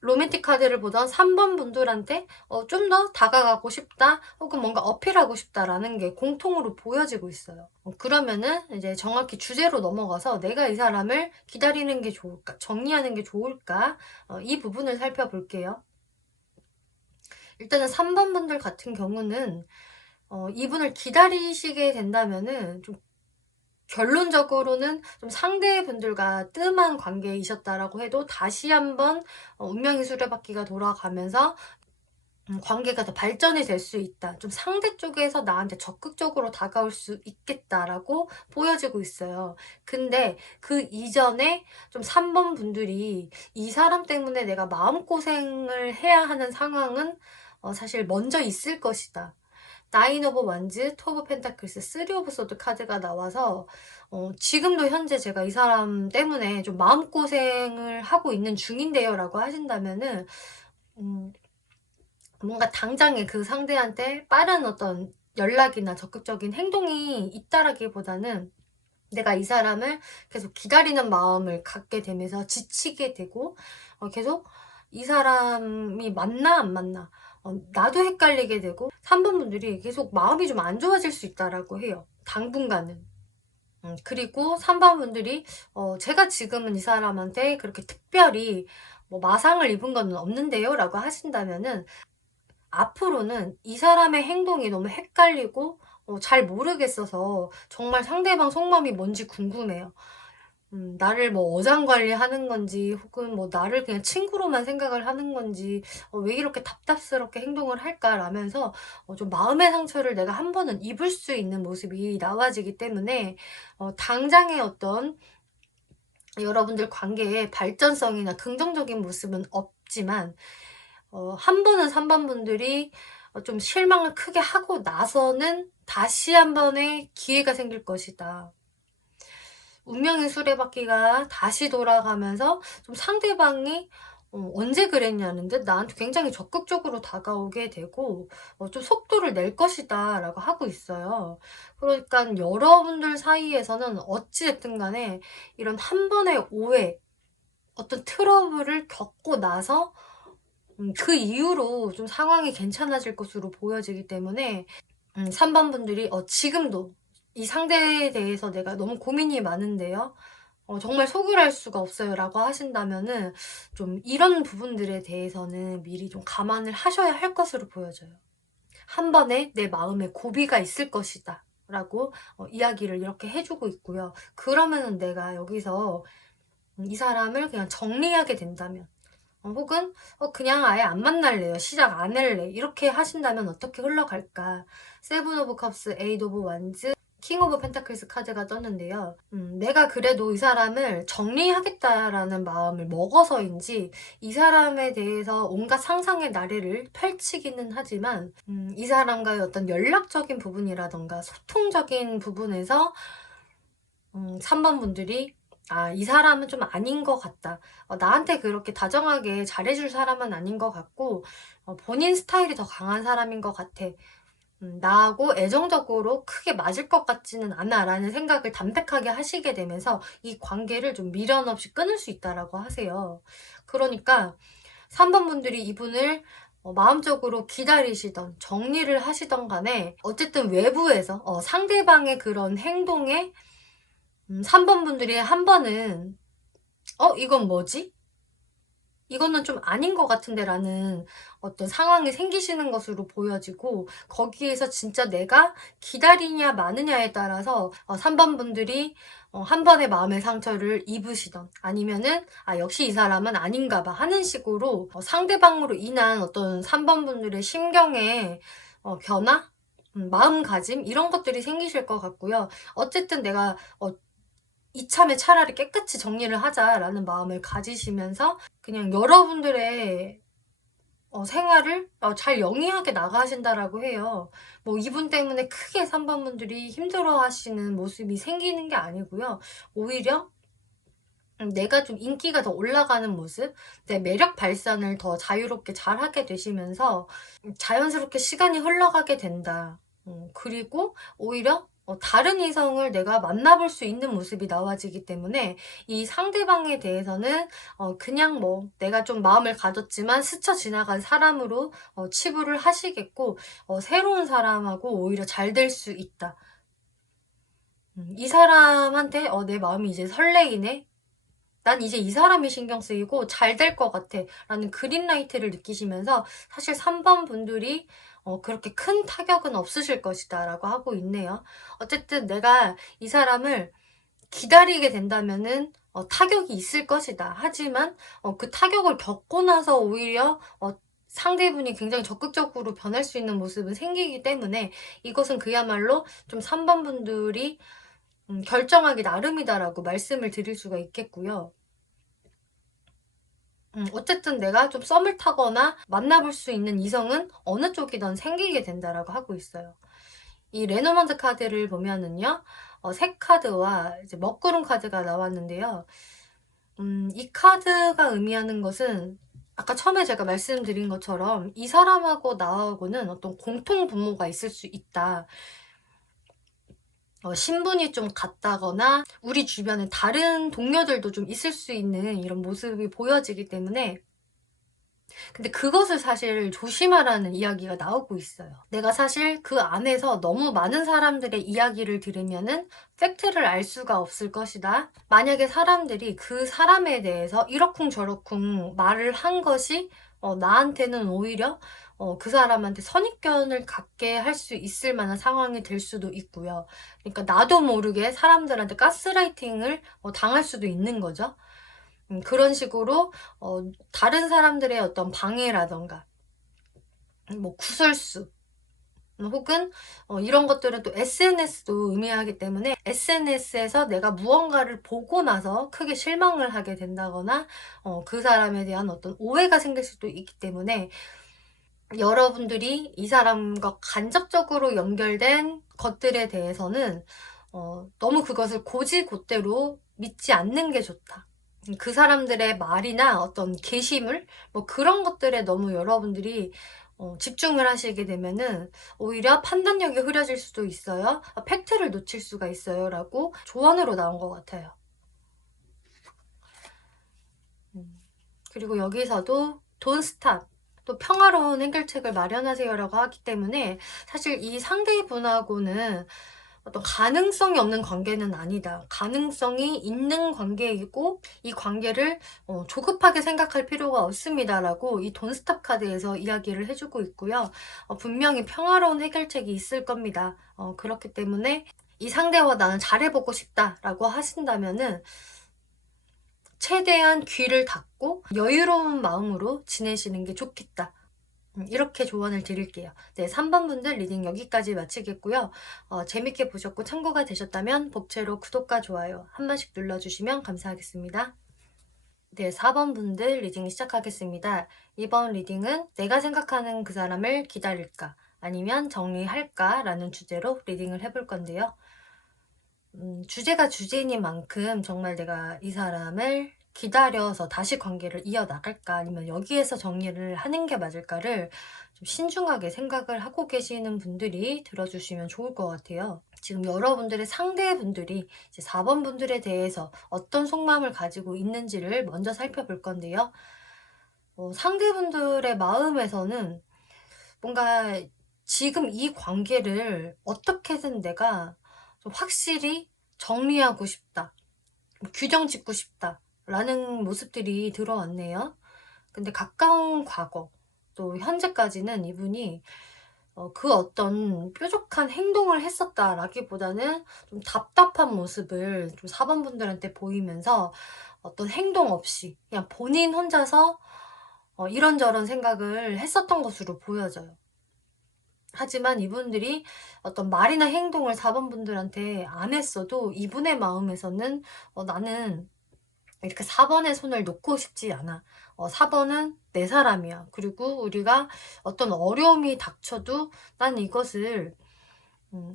로맨틱 카드를 보던 3번 분들한테 '좀 더 다가가고 싶다.' 혹은 '뭔가 어필하고 싶다.'라는 게 공통으로 보여지고 있어요. 그러면은 이제 정확히 주제로 넘어가서 '내가 이 사람을 기다리는 게 좋을까? 정리하는 게 좋을까?' 이 부분을 살펴볼게요. 일단은 3번 분들 같은 경우는 이분을 기다리시게 된다면은 좀 결론적으로는 좀 상대분들과 뜸한 관계이셨다라고 해도 다시 한번 운명의 수레바퀴가 돌아가면서 '관계가 더 발전이 될 수 있다. 좀 상대 쪽에서 나한테 적극적으로 다가올 수 있겠다.'라고 보여지고 있어요. 근데 그 이전에 좀 3번 분들이 '이 사람 때문에 내가 마음고생을 해야 하는 상황은 사실 먼저 있을 것이다.' 나인 오브 완즈, 투 오브 펜타클스, 쓰리 오브 소드 카드가 나와서 지금도 현재 제가 이 사람 때문에 좀 마음고생을 하고 있는 중인데요라고 하신다면은 음 뭔가 당장에 그 상대한테 빠른 어떤 연락이나 적극적인 행동이 있다라기보다는 내가 이 사람을 계속 기다리는 마음을 갖게 되면서 지치게 되고 계속 '이 사람이 맞나 안 맞나?' 나도 헷갈리게 되고 3번 분들이 계속 마음이 좀 안 좋아질 수 있다라고 해요, 당분간은. 그리고 3번 분들이 "제가 지금은 이 사람한테 그렇게 특별히 뭐 마상을 입은 거는 없는데요."라고 하신다면은 앞으로는 이 사람의 행동이 너무 헷갈리고 잘 모르겠어서 정말 상대방 속마음이 뭔지 궁금해요. 나를 뭐 어장관리하는 건지 혹은 뭐 나를 그냥 친구로만 생각을 하는 건지 '왜 이렇게 답답스럽게 행동을 할까?'라면서 좀 마음의 상처를 내가 한 번은 입을 수 있는 모습이 나와지기 때문에 당장의 어떤 여러분들 관계의 발전성이나 긍정적인 모습은 없지만 한 번은 3번 분들이 좀 실망을 크게 하고 나서는 다시 한 번의 기회가 생길 것이다. 운명의 수레바퀴가 다시 돌아가면서 좀 상대방이 언제 그랬냐는 듯 나한테 굉장히 적극적으로 다가오게 되고 좀 속도를 낼 것이다라고 하고 있어요. 그러니깐 여러분들 사이에서는 어찌 됐든 간에 이런 한 번의 오해, 어떤 트러블을 겪고 나서 그 이후로 좀 상황이 괜찮아질 것으로 보여지기 때문에 3번 분들이 지금도 "이 상대에 대해서 내가 너무 고민이 많은데요. 정말 소홀할 수가 없어요."라고 하신다면은 좀 이런 부분들에 대해서는 미리 좀 감안을 하셔야 할 것으로 보여져요. "한 번에 내 마음에 고비가 있을 것이다."라고 이야기를 이렇게 해 주고 있고요. 그러면은 내가 여기서 이 사람을 그냥 정리하게 된다면 혹은 그냥 아예 안 만날래요. 시작 안 할래. 이렇게 하신다면 어떻게 흘러갈까? 세븐 오브 컵스, 에잇 오브 완즈, 킹 오브 펜타클스 카드가 떴는데요. 내가 그래도 이 사람을 정리하겠다라는 마음을 먹어서인지 이 사람에 대해서 온갖 상상의 나래를 펼치기는 하지만 이 사람과의 어떤 연락적인 부분이라던가 소통적인 부분에서 3번 분들이 이 사람은 좀 아닌 것 같다. 나한테 그렇게 다정하게 잘해줄 사람은 아닌 것 같고 본인 스타일이 더 강한 사람인 것 같아. 나하고 애정적으로 크게 맞을 것 같지는 않아 라는 생각을 담백하게 하시게 되면서 이 관계를 좀 미련 없이 끊을 수 있다라고 하세요. 그러니까 3번 분들이 이분을 마음적으로 기다리시던 정리를 하시던 간에 어쨌든 외부에서 상대방의 그런 행동에 3번 분들이 한 번은 이건 뭐지? 이거는 좀 아닌 것 같은데 라는 어떤 상황이 생기시는 것으로 보여지고 거기에서 진짜 내가 기다리냐 마느냐에 따라서 3번 분들이 한 번의 마음의 상처를 입으시던 아니면은 역시 이 사람은 아닌가 봐 하는 식으로 상대방으로 인한 어떤 3번 분들의 심경의 변화? 마음가짐? 이런 것들이 생기실 것 같고요. 어쨌든 내가 이참에 차라리 깨끗이 정리를 하자라는 마음을 가지시면서 그냥 여러분들의 생활을 잘 영위하게 나가신다라고 해요. 뭐 이분 때문에 크게 3번 분들이 힘들어하시는 모습이 생기는 게 아니고요. 오히려 내가 좀 인기가 더 올라가는 모습, 내 매력 발산을 더 자유롭게 잘 하게 되시면서 자연스럽게 시간이 흘러가게 된다. 그리고 오히려 다른 이성을 내가 만나볼 수 있는 모습이 나와지기 때문에 이 상대방에 대해서는 그냥 뭐 내가 좀 마음을 가졌지만 스쳐 지나간 사람으로 치부를 하시겠고 새로운 사람하고 오히려 잘 될 수 있다. 이 사람한테 내 마음이 이제 설레이네. 난 이제 이 사람이 신경 쓰이고 잘 될 것 같아 라는 그린라이트를 느끼시면서 사실 3번 분들이 그렇게 큰 타격은 없으실 것이다 라고 하고 있네요. 어쨌든 내가 이 사람을 기다리게 된다면은 타격이 있을 것이다. 하지만 그 타격을 겪고 나서 오히려 상대분이 굉장히 적극적으로 변할 수 있는 모습은 생기기 때문에 이것은 그야말로 좀 3번 분들이 결정하기 나름이다라고 말씀을 드릴 수가 있겠고요. 어쨌든 내가 좀 썸을 타거나 만나볼 수 있는 이성은 어느 쪽이든 생기게 된다라고 하고 있어요. 이 레노먼드 카드를 보면은요, 새 카드와 이제 먹구름 카드가 나왔는데요. 이 카드가 의미하는 것은 아까 처음에 제가 말씀드린 것처럼 이 사람하고 나하고는 어떤 공통 분모가 있을 수 있다. 신분이 좀 같다거나 우리 주변에 다른 동료들도 좀 있을 수 있는 이런 모습이 보여지기 때문에 근데 그것을 사실 조심하라는 이야기가 나오고 있어요. 내가 사실 그 안에서 너무 많은 사람들의 이야기를 들으면은 팩트를 알 수가 없을 것이다. 만약에 사람들이 그 사람에 대해서 이러쿵저러쿵 말을 한 것이 나한테는 오히려 그 사람한테 선입견을 갖게 할 수 있을 만한 상황이 될 수도 있고요. 그러니까 나도 모르게 사람들한테 가스라이팅을 당할 수도 있는 거죠. 그런 식으로 다른 사람들의 어떤 방해라던가 뭐 구설수 혹은 이런 것들은 또 SNS도 의미하기 때문에 SNS에서 내가 무언가를 보고 나서 크게 실망을 하게 된다거나 그 사람에 대한 어떤 오해가 생길 수도 있기 때문에 여러분들이 이 사람과 간접적으로 연결된 것들에 대해서는 너무 그것을 곧이곧대로 믿지 않는 게 좋다. 그 사람들의 말이나 어떤 게시물 뭐 그런 것들에 너무 여러분들이 집중을 하시게 되면은 오히려 판단력이 흐려질 수도 있어요. 팩트를 놓칠 수가 있어요. 라고 조언으로 나온 것 같아요. 그리고 여기서도 Don't stop. 또 평화로운 해결책을 마련하세요라고 하기 때문에 사실 이 상대분하고는 어떤 가능성이 없는 관계는 아니다. 가능성이 있는 관계이고 이 관계를 조급하게 생각할 필요가 없습니다라고 이 돈스탑 카드에서 이야기를 해주고 있고요. 분명히 평화로운 해결책이 있을 겁니다. 그렇기 때문에 이 상대와 나는 잘해보고 싶다라고 하신다면은 최대한 귀를 닫고 여유로운 마음으로 지내시는 게 좋겠다. 이렇게 조언을 드릴게요. 네, 3번 분들 리딩 여기까지 마치겠고요. 재밌게 보셨고 참고가 되셨다면 복채로 구독과 좋아요 한 번씩 눌러주시면 감사하겠습니다. 네, 4번 분들 리딩 시작하겠습니다. 이번 리딩은 내가 생각하는 그 사람을 기다릴까 아니면 정리할까 라는 주제로 리딩을 해볼 건데요. 주제가 주제이니만큼 정말 내가 이 사람을 기다려서 다시 관계를 이어나갈까 아니면 여기에서 정리를 하는 게 맞을까를 좀 신중하게 생각을 하고 계시는 분들이 들어주시면 좋을 것 같아요. 지금 여러분들의 상대분들이 이제 4번 분들에 대해서 어떤 속마음을 가지고 있는지를 먼저 살펴볼 건데요. 상대분들의 마음에서는 뭔가 지금 이 관계를 어떻게든 내가 좀 확실히 정리하고 싶다, 규정 짓고 싶다 라는 모습들이 들어왔네요. 근데 가까운 과거 또 현재까지는 이분이 그 어떤 뾰족한 행동을 했었다라기보다는 좀 답답한 모습을 좀 4번 분들한테 보이면서 어떤 행동 없이 그냥 본인 혼자서 이런저런 생각을 했었던 것으로 보여져요. 하지만 이분들이 어떤 말이나 행동을 4번 분들한테 안 했어도 이분의 마음에서는 나는 이렇게 4번의 손을 놓고 싶지 않아. 4번은 내 사람이야. 그리고 우리가 어떤 어려움이 닥쳐도 난 이것을 음,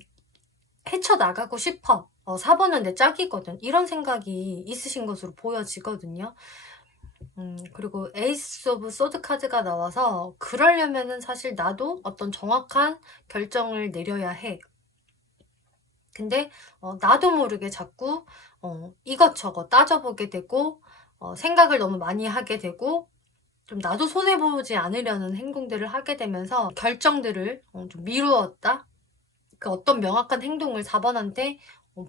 헤쳐나가고 싶어. 4번은 내 짝이거든. 이런 생각이 있으신 것으로 보여지거든요. 그리고 에이스 오브 소드 카드가 나와서 그러려면은 사실 나도 어떤 정확한 결정을 내려야 해. 근데 나도 모르게 자꾸 이것저것 따져보게 되고 생각을 너무 많이 하게 되고 좀 나도 손해보지 않으려는 행동들을 하게 되면서 결정들을 좀 미루었다. 그 어떤 명확한 행동을 4번한테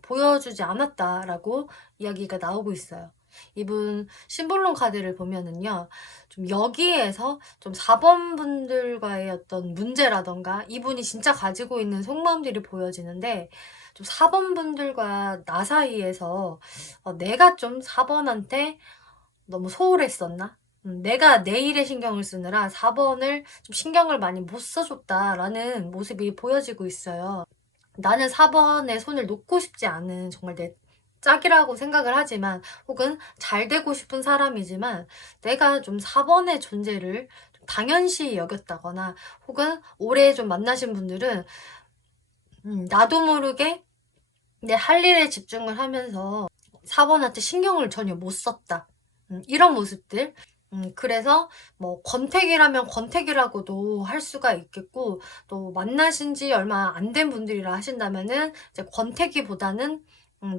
보여주지 않았다라고 이야기가 나오고 있어요. 이분 심볼론 카드를 보면은요, 좀 여기에서 좀 4번 분들과의 어떤 문제라던가 이분이 진짜 가지고 있는 속마음들이 보여지는데, 좀 4번 분들과 나 사이에서 내가 좀 4번한테 너무 소홀했었나? 내가 내 일에 신경을 쓰느라 4번을 좀 신경을 많이 못 써줬다라는 모습이 보여지고 있어요. 나는 4번에 손을 놓고 싶지 않은 정말 내 짝이라고 생각을 하지만 혹은 잘 되고 싶은 사람이지만 내가 좀 4번의 존재를 좀 당연시 여겼다거나 혹은 오래 좀 만나신 분들은 나도 모르게 내 할 일에 집중을 하면서 4번한테 신경을 전혀 못 썼다. 이런 모습들. 그래서 뭐 권태기라면 권태기라고도 할 수가 있겠고 또 만나신 지 얼마 안 된 분들이라 하신다면은 이제 권태기보다는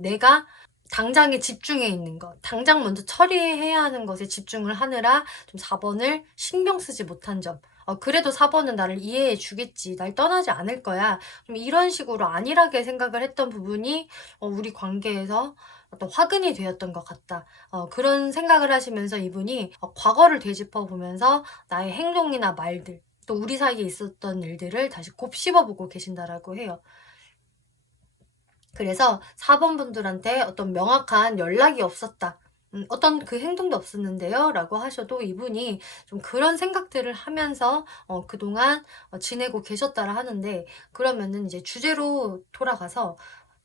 내가 당장에 집중해 있는 것, 당장 먼저 처리해야 하는 것에 집중을 하느라 좀 4번을 신경 쓰지 못한 점. 그래도 4번은 나를 이해해 주겠지. 날 떠나지 않을 거야. 좀 이런 식으로 안일하게 생각을 했던 부분이 우리 관계에서 어떤 화근이 되었던 것 같다. 그런 생각을 하시면서 이분이 과거를 되짚어 보면서 나의 행동이나 말들, 또 우리 사이에 있었던 일들을 다시 곱씹어 보고 계신다라고 해요. 그래서 4번 분들한테 어떤 명확한 연락이 없었다. 어떤 그 행동도 없었는데요. 라고 하셔도 이분이 좀 그런 생각들을 하면서 그동안 지내고 계셨다라 하는데, 그러면은 이제 주제로 돌아가서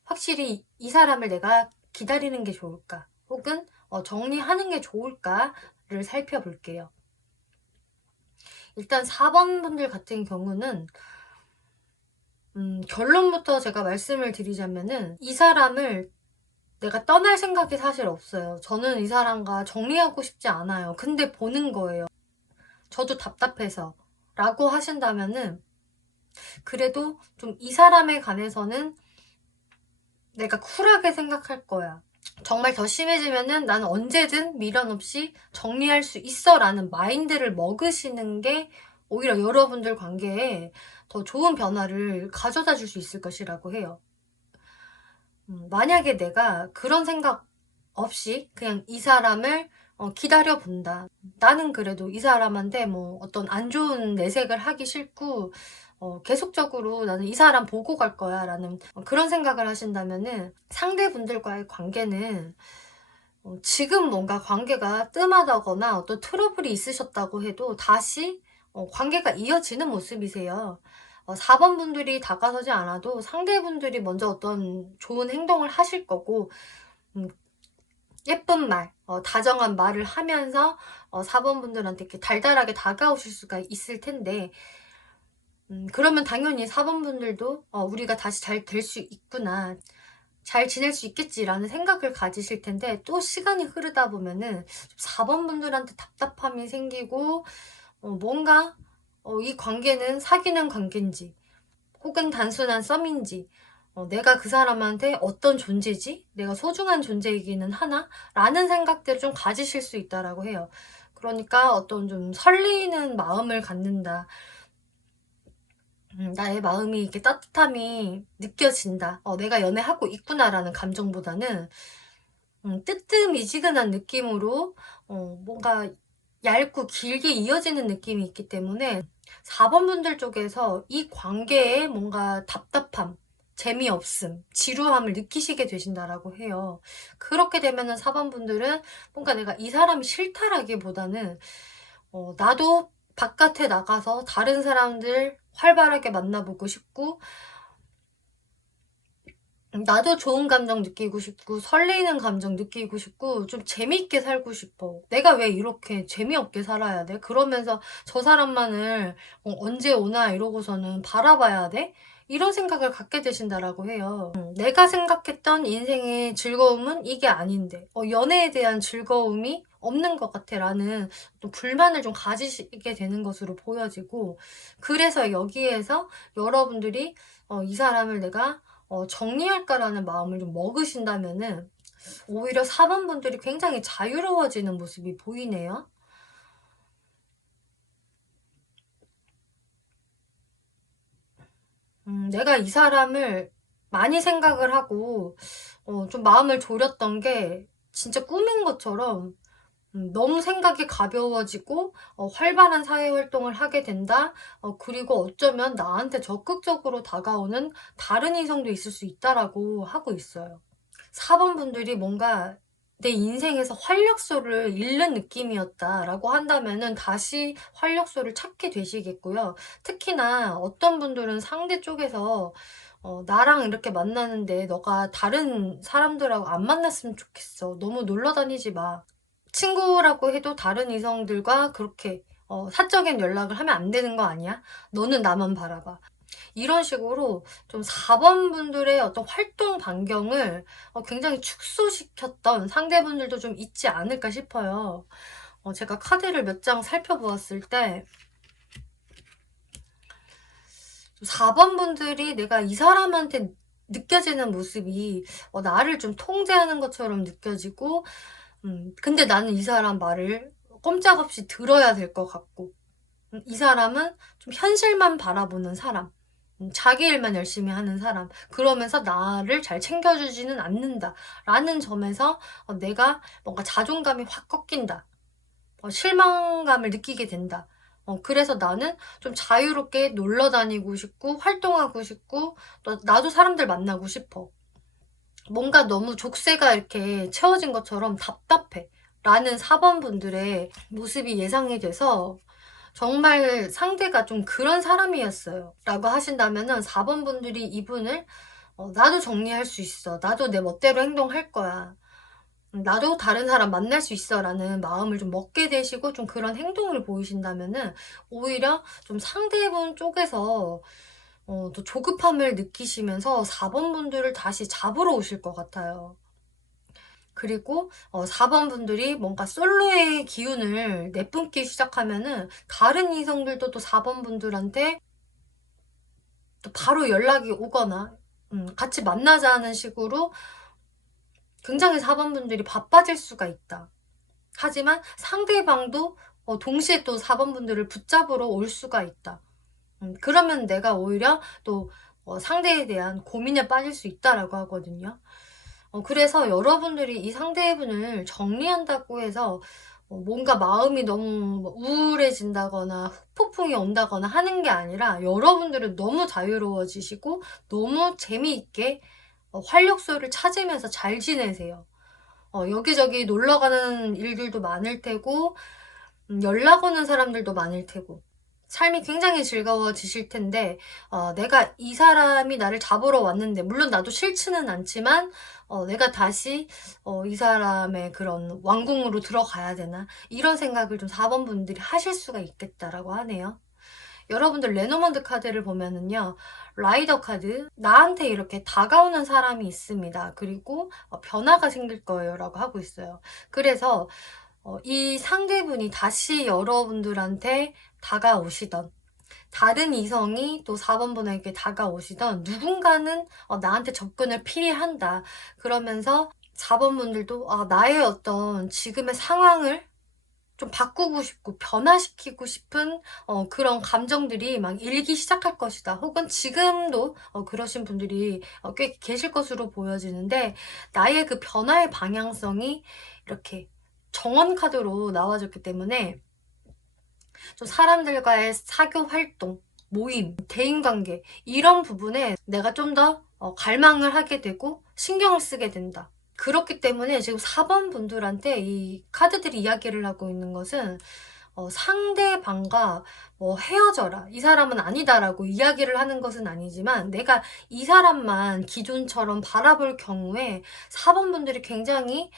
확실히 이 사람을 내가 기다리는 게 좋을까? 혹은 정리하는 게 좋을까를 살펴볼게요. 일단 4번 분들 같은 경우는 결론부터 제가 말씀을 드리자면은 이 사람을 내가 떠날 생각이 사실 없어요. 저는 이 사람과 정리하고 싶지 않아요. 근데 보는 거예요. 저도 답답해서. 라고 하신다면은 그래도 좀 이 사람에 관해서는 내가 쿨하게 생각할 거야. 정말 더 심해지면은 나는 언제든 미련 없이 정리할 수 있어 라는 마인드를 먹으시는 게 오히려 여러분들 관계에 더 좋은 변화를 가져다 줄 수 있을 것이라고 해요. 만약에 내가 그런 생각 없이 그냥 이 사람을 기다려 본다. 나는 그래도 이 사람한테 뭐 어떤 안 좋은 내색을 하기 싫고 계속적으로 나는 이 사람 보고 갈 거야 라는 그런 생각을 하신다면은 상대분들과의 관계는 지금 뭔가 관계가 뜸하다거나 어떤 트러블이 있으셨다고 해도 다시 관계가 이어지는 모습이세요. 4번 분들이 다가서지 않아도 상대분들이 먼저 어떤 좋은 행동을 하실 거고, 음 예쁜 말, 다정한 말을 하면서 4번 분들한테 이렇게 달달하게 다가오실 수가 있을 텐데, 그러면 당연히 4번 분들도 '우리가 다시 잘 될 수 있구나. 잘 지낼 수 있겠지.'라는 생각을 가지실 텐데, 또 시간이 흐르다 보면은 4번 분들한테 답답함이 생기고, 뭔가 이 관계는 사귀는 관계인지 혹은 단순한 썸인지, '내가 그 사람한테 어떤 존재지? 내가 소중한 존재이기는 하나?' 라는 생각들을 좀 가지실 수 있다라고 해요. 그러니까 어떤 좀 설레이는 마음을 갖는다. '나의 마음이 이렇게 따뜻함이 느껴진다. 내가 연애하고 있구나.'라는 감정보다는 뜨뜻미지근한 느낌으로 뭔가 얇고 길게 이어지는 느낌이 있기 때문에, 4번 분들 쪽에서 이 관계에 뭔가 답답함, 재미없음, 지루함을 느끼시게 되신다라고 해요. 그렇게 되면은 4번 분들은 뭔가 '내가 이 사람이 싫다.'라기보다는 나도 바깥에 나가서 다른 사람들 활발하게 만나보고 싶고, 나도 좋은 감정 느끼고 싶고 설레이는 감정 느끼고 싶고 좀 재미있게 살고 싶어. '내가 왜 이렇게 재미없게 살아야 돼? 그러면서 저 사람만을 언제 오나 이러고서는 바라봐야 돼?' 이런 생각을 갖게 되신다라고 해요. '내가 생각했던 인생의 즐거움은 이게 아닌데 연애에 대한 즐거움이 없는 것 같아.'라는 또 불만을 좀 가지시게 되는 것으로 보여지고, 그래서 여기에서 여러분들이 '이 사람을 내가 정리할까.'라는 마음을 좀 먹으신다면은 오히려 4번 분들이 굉장히 자유로워지는 모습이 보이네요. '내가 이 사람을 많이 생각을 하고 좀 마음을 졸였던 게 진짜 꿈인 것처럼 너무 생각이 가벼워지고 활발한 사회 활동을 하게 된다. 그리고 어쩌면 나한테 적극적으로 다가오는 다른 이성도 있을 수 있다.'라고 하고 있어요. 4번 분들이 뭔가 '내 인생에서 활력소를 잃는 느낌이었다.'라고 한다면은 다시 활력소를 찾게 되시겠고요. 특히나 어떤 분들은 상대 쪽에서 "나랑 이렇게 만나는데 너가 다른 사람들하고 안 만났으면 좋겠어. 너무 놀러 다니지 마." 친구라고 해도 다른 이성들과 그렇게 사적인 연락을 하면 안 되는 거 아니야? 너는 나만 바라봐. 이런 식으로 좀 4번 분들의 어떤 활동 반경을 굉장히 축소시켰던 상대분들도 좀 있지 않을까 싶어요. 제가 카드를 몇 장 살펴보았을 때 4번 분들이 내가 이 사람한테 느껴지는 모습이 나를 좀 통제하는 것처럼 느껴지고, 근데 나는 이 사람 말을 꼼짝없이 들어야 될 것 같고, 이 사람은 좀 현실만 바라보는 사람, 자기 일만 열심히 하는 사람, 그러면서 나를 잘 챙겨주지는 않는다라는 점에서 내가 뭔가 자존감이 확 꺾인다. 실망감을 느끼게 된다. 그래서 나는 좀 자유롭게 놀러 다니고 싶고 활동하고 싶고 또 나도 사람들 만나고 싶어. 뭔가 너무 족쇄가 이렇게 채워진 것처럼 답답해. 라는 4번 분들의 모습이 예상이 돼서, 정말 상대가 좀 그런 사람이었어요. 라고 하신다면은 4번 분들이 이분을 '나도 정리할 수 있어. 나도 내 멋대로 행동할 거야. 나도 다른 사람 만날 수 있어.'라는 마음을 좀 먹게 되시고 좀 그런 행동을 보이신다면은 오히려 좀 상대분 쪽에서 더 조급함을 느끼시면서 4번 분들을 다시 잡으러 오실 것 같아요. 그리고 4번 분들이 뭔가 솔로의 기운을 내뿜기 시작하면은 다른 이성들도 또 4번 분들한테 또 바로 연락이 오거나 같이 만나자는 식으로 굉장히 4번 분들이 바빠질 수가 있다. 하지만 상대방도 동시에 또 4번 분들을 붙잡으러 올 수가 있다. 그러면 내가 오히려 또 상대에 대한 고민에 빠질 수 있다라고 하거든요. 그래서 여러분들이 이 상대분을 정리한다고 해서 뭔가 마음이 너무 뭐 우울해진다거나 후폭풍이 온다거나 하는 게 아니라, 여러분들은 너무 자유로워지시고 너무 재미있게 활력소를 찾으면서 잘 지내세요. 여기저기 놀러 가는 일들도 많을 테고 연락 오는 사람들도 많을 테고. 삶이 굉장히 즐거워지실 텐데, 내가 이 사람이 나를 잡으러 왔는데, 물론 나도 싫지는 않지만, 내가 다시, 이 사람의 그런 왕궁으로 들어가야 되나? 이런 생각을 좀 4번 분들이 하실 수가 있겠다라고 하네요. 여러분들 레노먼드 카드를 보면은요, 라이더 카드, 나한테 이렇게 다가오는 사람이 있습니다. 그리고 변화가 생길 거예요 라고 하고 있어요. 그래서 이 상대분이 다시 여러분들한테 다가오시던, 다른 이성이 또 4번 분에게 다가오시던, 누군가는 나한테 접근을 피해한다. 그러면서 4번 분들도 나의 어떤 지금의 상황을 좀 바꾸고 싶고 변화시키고 싶은 그런 감정들이 막 일기 시작할 것이다. 혹은 지금도 그러신 분들이 꽤 계실 것으로 보여지는데, 나의 그 변화의 방향성이 이렇게 정원 카드로 나와줬기 때문에 좀 사람들과의 사교 활동, 모임, 대인관계 이런 부분에 내가 좀 더 갈망을 하게 되고 신경을 쓰게 된다. 그렇기 때문에 지금 4번 분들한테 이 카드들이 이야기를 하고 있는 것은 상대방과 헤어져라, 이 사람은 아니다라고 이야기를 하는 것은 아니지만, 내가 이 사람만 기존처럼 바라볼 경우에 4번 분들이 굉장히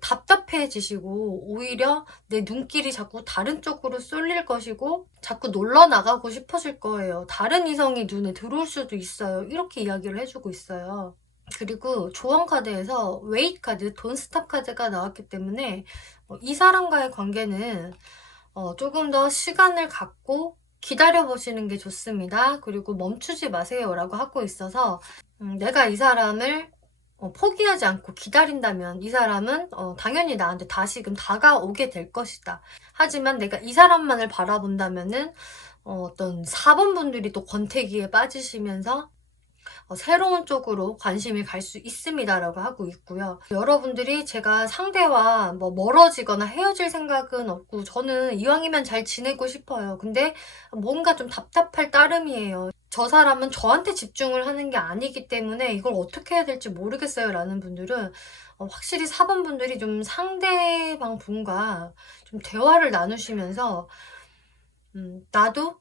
답답해지시고, 오히려 내 눈길이 자꾸 다른 쪽으로 쏠릴 것이고, 자꾸 놀러 나가고 싶어질 거예요. 다른 이성이 눈에 들어올 수도 있어요. 이렇게 이야기를 해주고 있어요. 그리고 조언 카드에서 웨이트 카드, 돈 스탑 카드가 나왔기 때문에 이 사람과의 관계는 조금 더 시간을 갖고 기다려보시는 게 좋습니다. 그리고 멈추지 마세요 라고 하고 있어서, 내가 이 사람을 포기하지 않고 기다린다면 이 사람은 당연히 나한테 다시금 다가오게 될 것이다. 하지만 내가 이 사람만을 바라본다면은 어떤 4번 분들이 또 권태기에 빠지시면서 새로운 쪽으로 관심이 갈 수 있습니다라고 하고 있고요. 여러분들이 제가 상대와 멀어지거나 헤어질 생각은 없고, 저는 이왕이면 잘 지내고 싶어요. 근데 뭔가 좀 답답할 따름이에요. 저 사람은 저한테 집중을 하는 게 아니기 때문에 이걸 어떻게 해야 될지 모르겠어요 라는 분들은 확실히 4번 분들이 좀 상대방 분과 좀 대화를 나누시면서 나도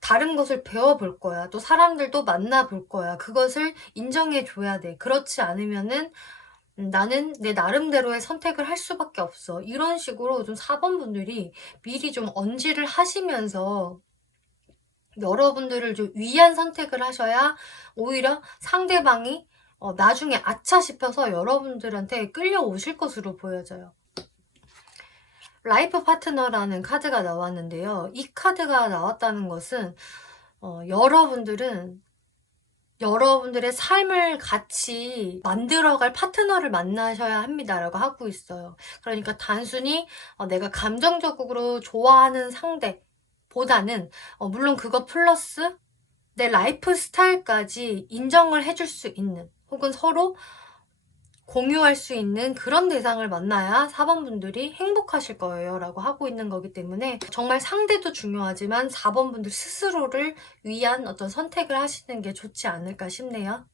다른 것을 배워볼 거야. 또 사람들도 만나볼 거야. 그것을 인정해줘야 돼. 그렇지 않으면은 나는 내 나름대로의 선택을 할 수밖에 없어. 이런 식으로 좀 4번 분들이 미리 좀 언지를 하시면서 여러분들을 좀 위한 선택을 하셔야 오히려 상대방이 나중에 아차 싶어서 여러분들한테 끌려오실 것으로 보여져요. 라이프 파트너라는 카드가 나왔는데요. 이 카드가 나왔다는 것은 여러분들은 여러분들의 삶을 같이 만들어갈 파트너를 만나셔야 합니다라고 하고 있어요. 그러니까 단순히 내가 감정적으로 좋아하는 상대보다는 물론 그거 플러스 내 라이프 스타일까지 인정을 해줄 수 있는, 혹은 서로 공유할 수 있는 그런 대상을 만나야 4번 분들이 행복하실 거예요 라고 하고 있는 거기 때문에, 정말 상대도 중요하지만 4번 분들 스스로를 위한 어떤 선택을 하시는 게 좋지 않을까 싶네요.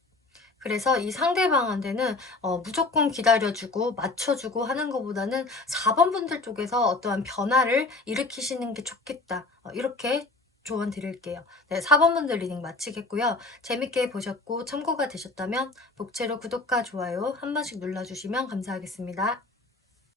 그래서 이 상대방한테는 무조건 기다려주고 맞춰주고 하는 것보다는 4번 분들 쪽에서 어떠한 변화를 일으키시는 게 좋겠다, 이렇게 조언 드릴게요. 네, 4번 분들 리딩 마치겠고요. 재밌게 보셨고 참고가 되셨다면 복채로 구독과 좋아요 한 번씩 눌러주시면 감사하겠습니다.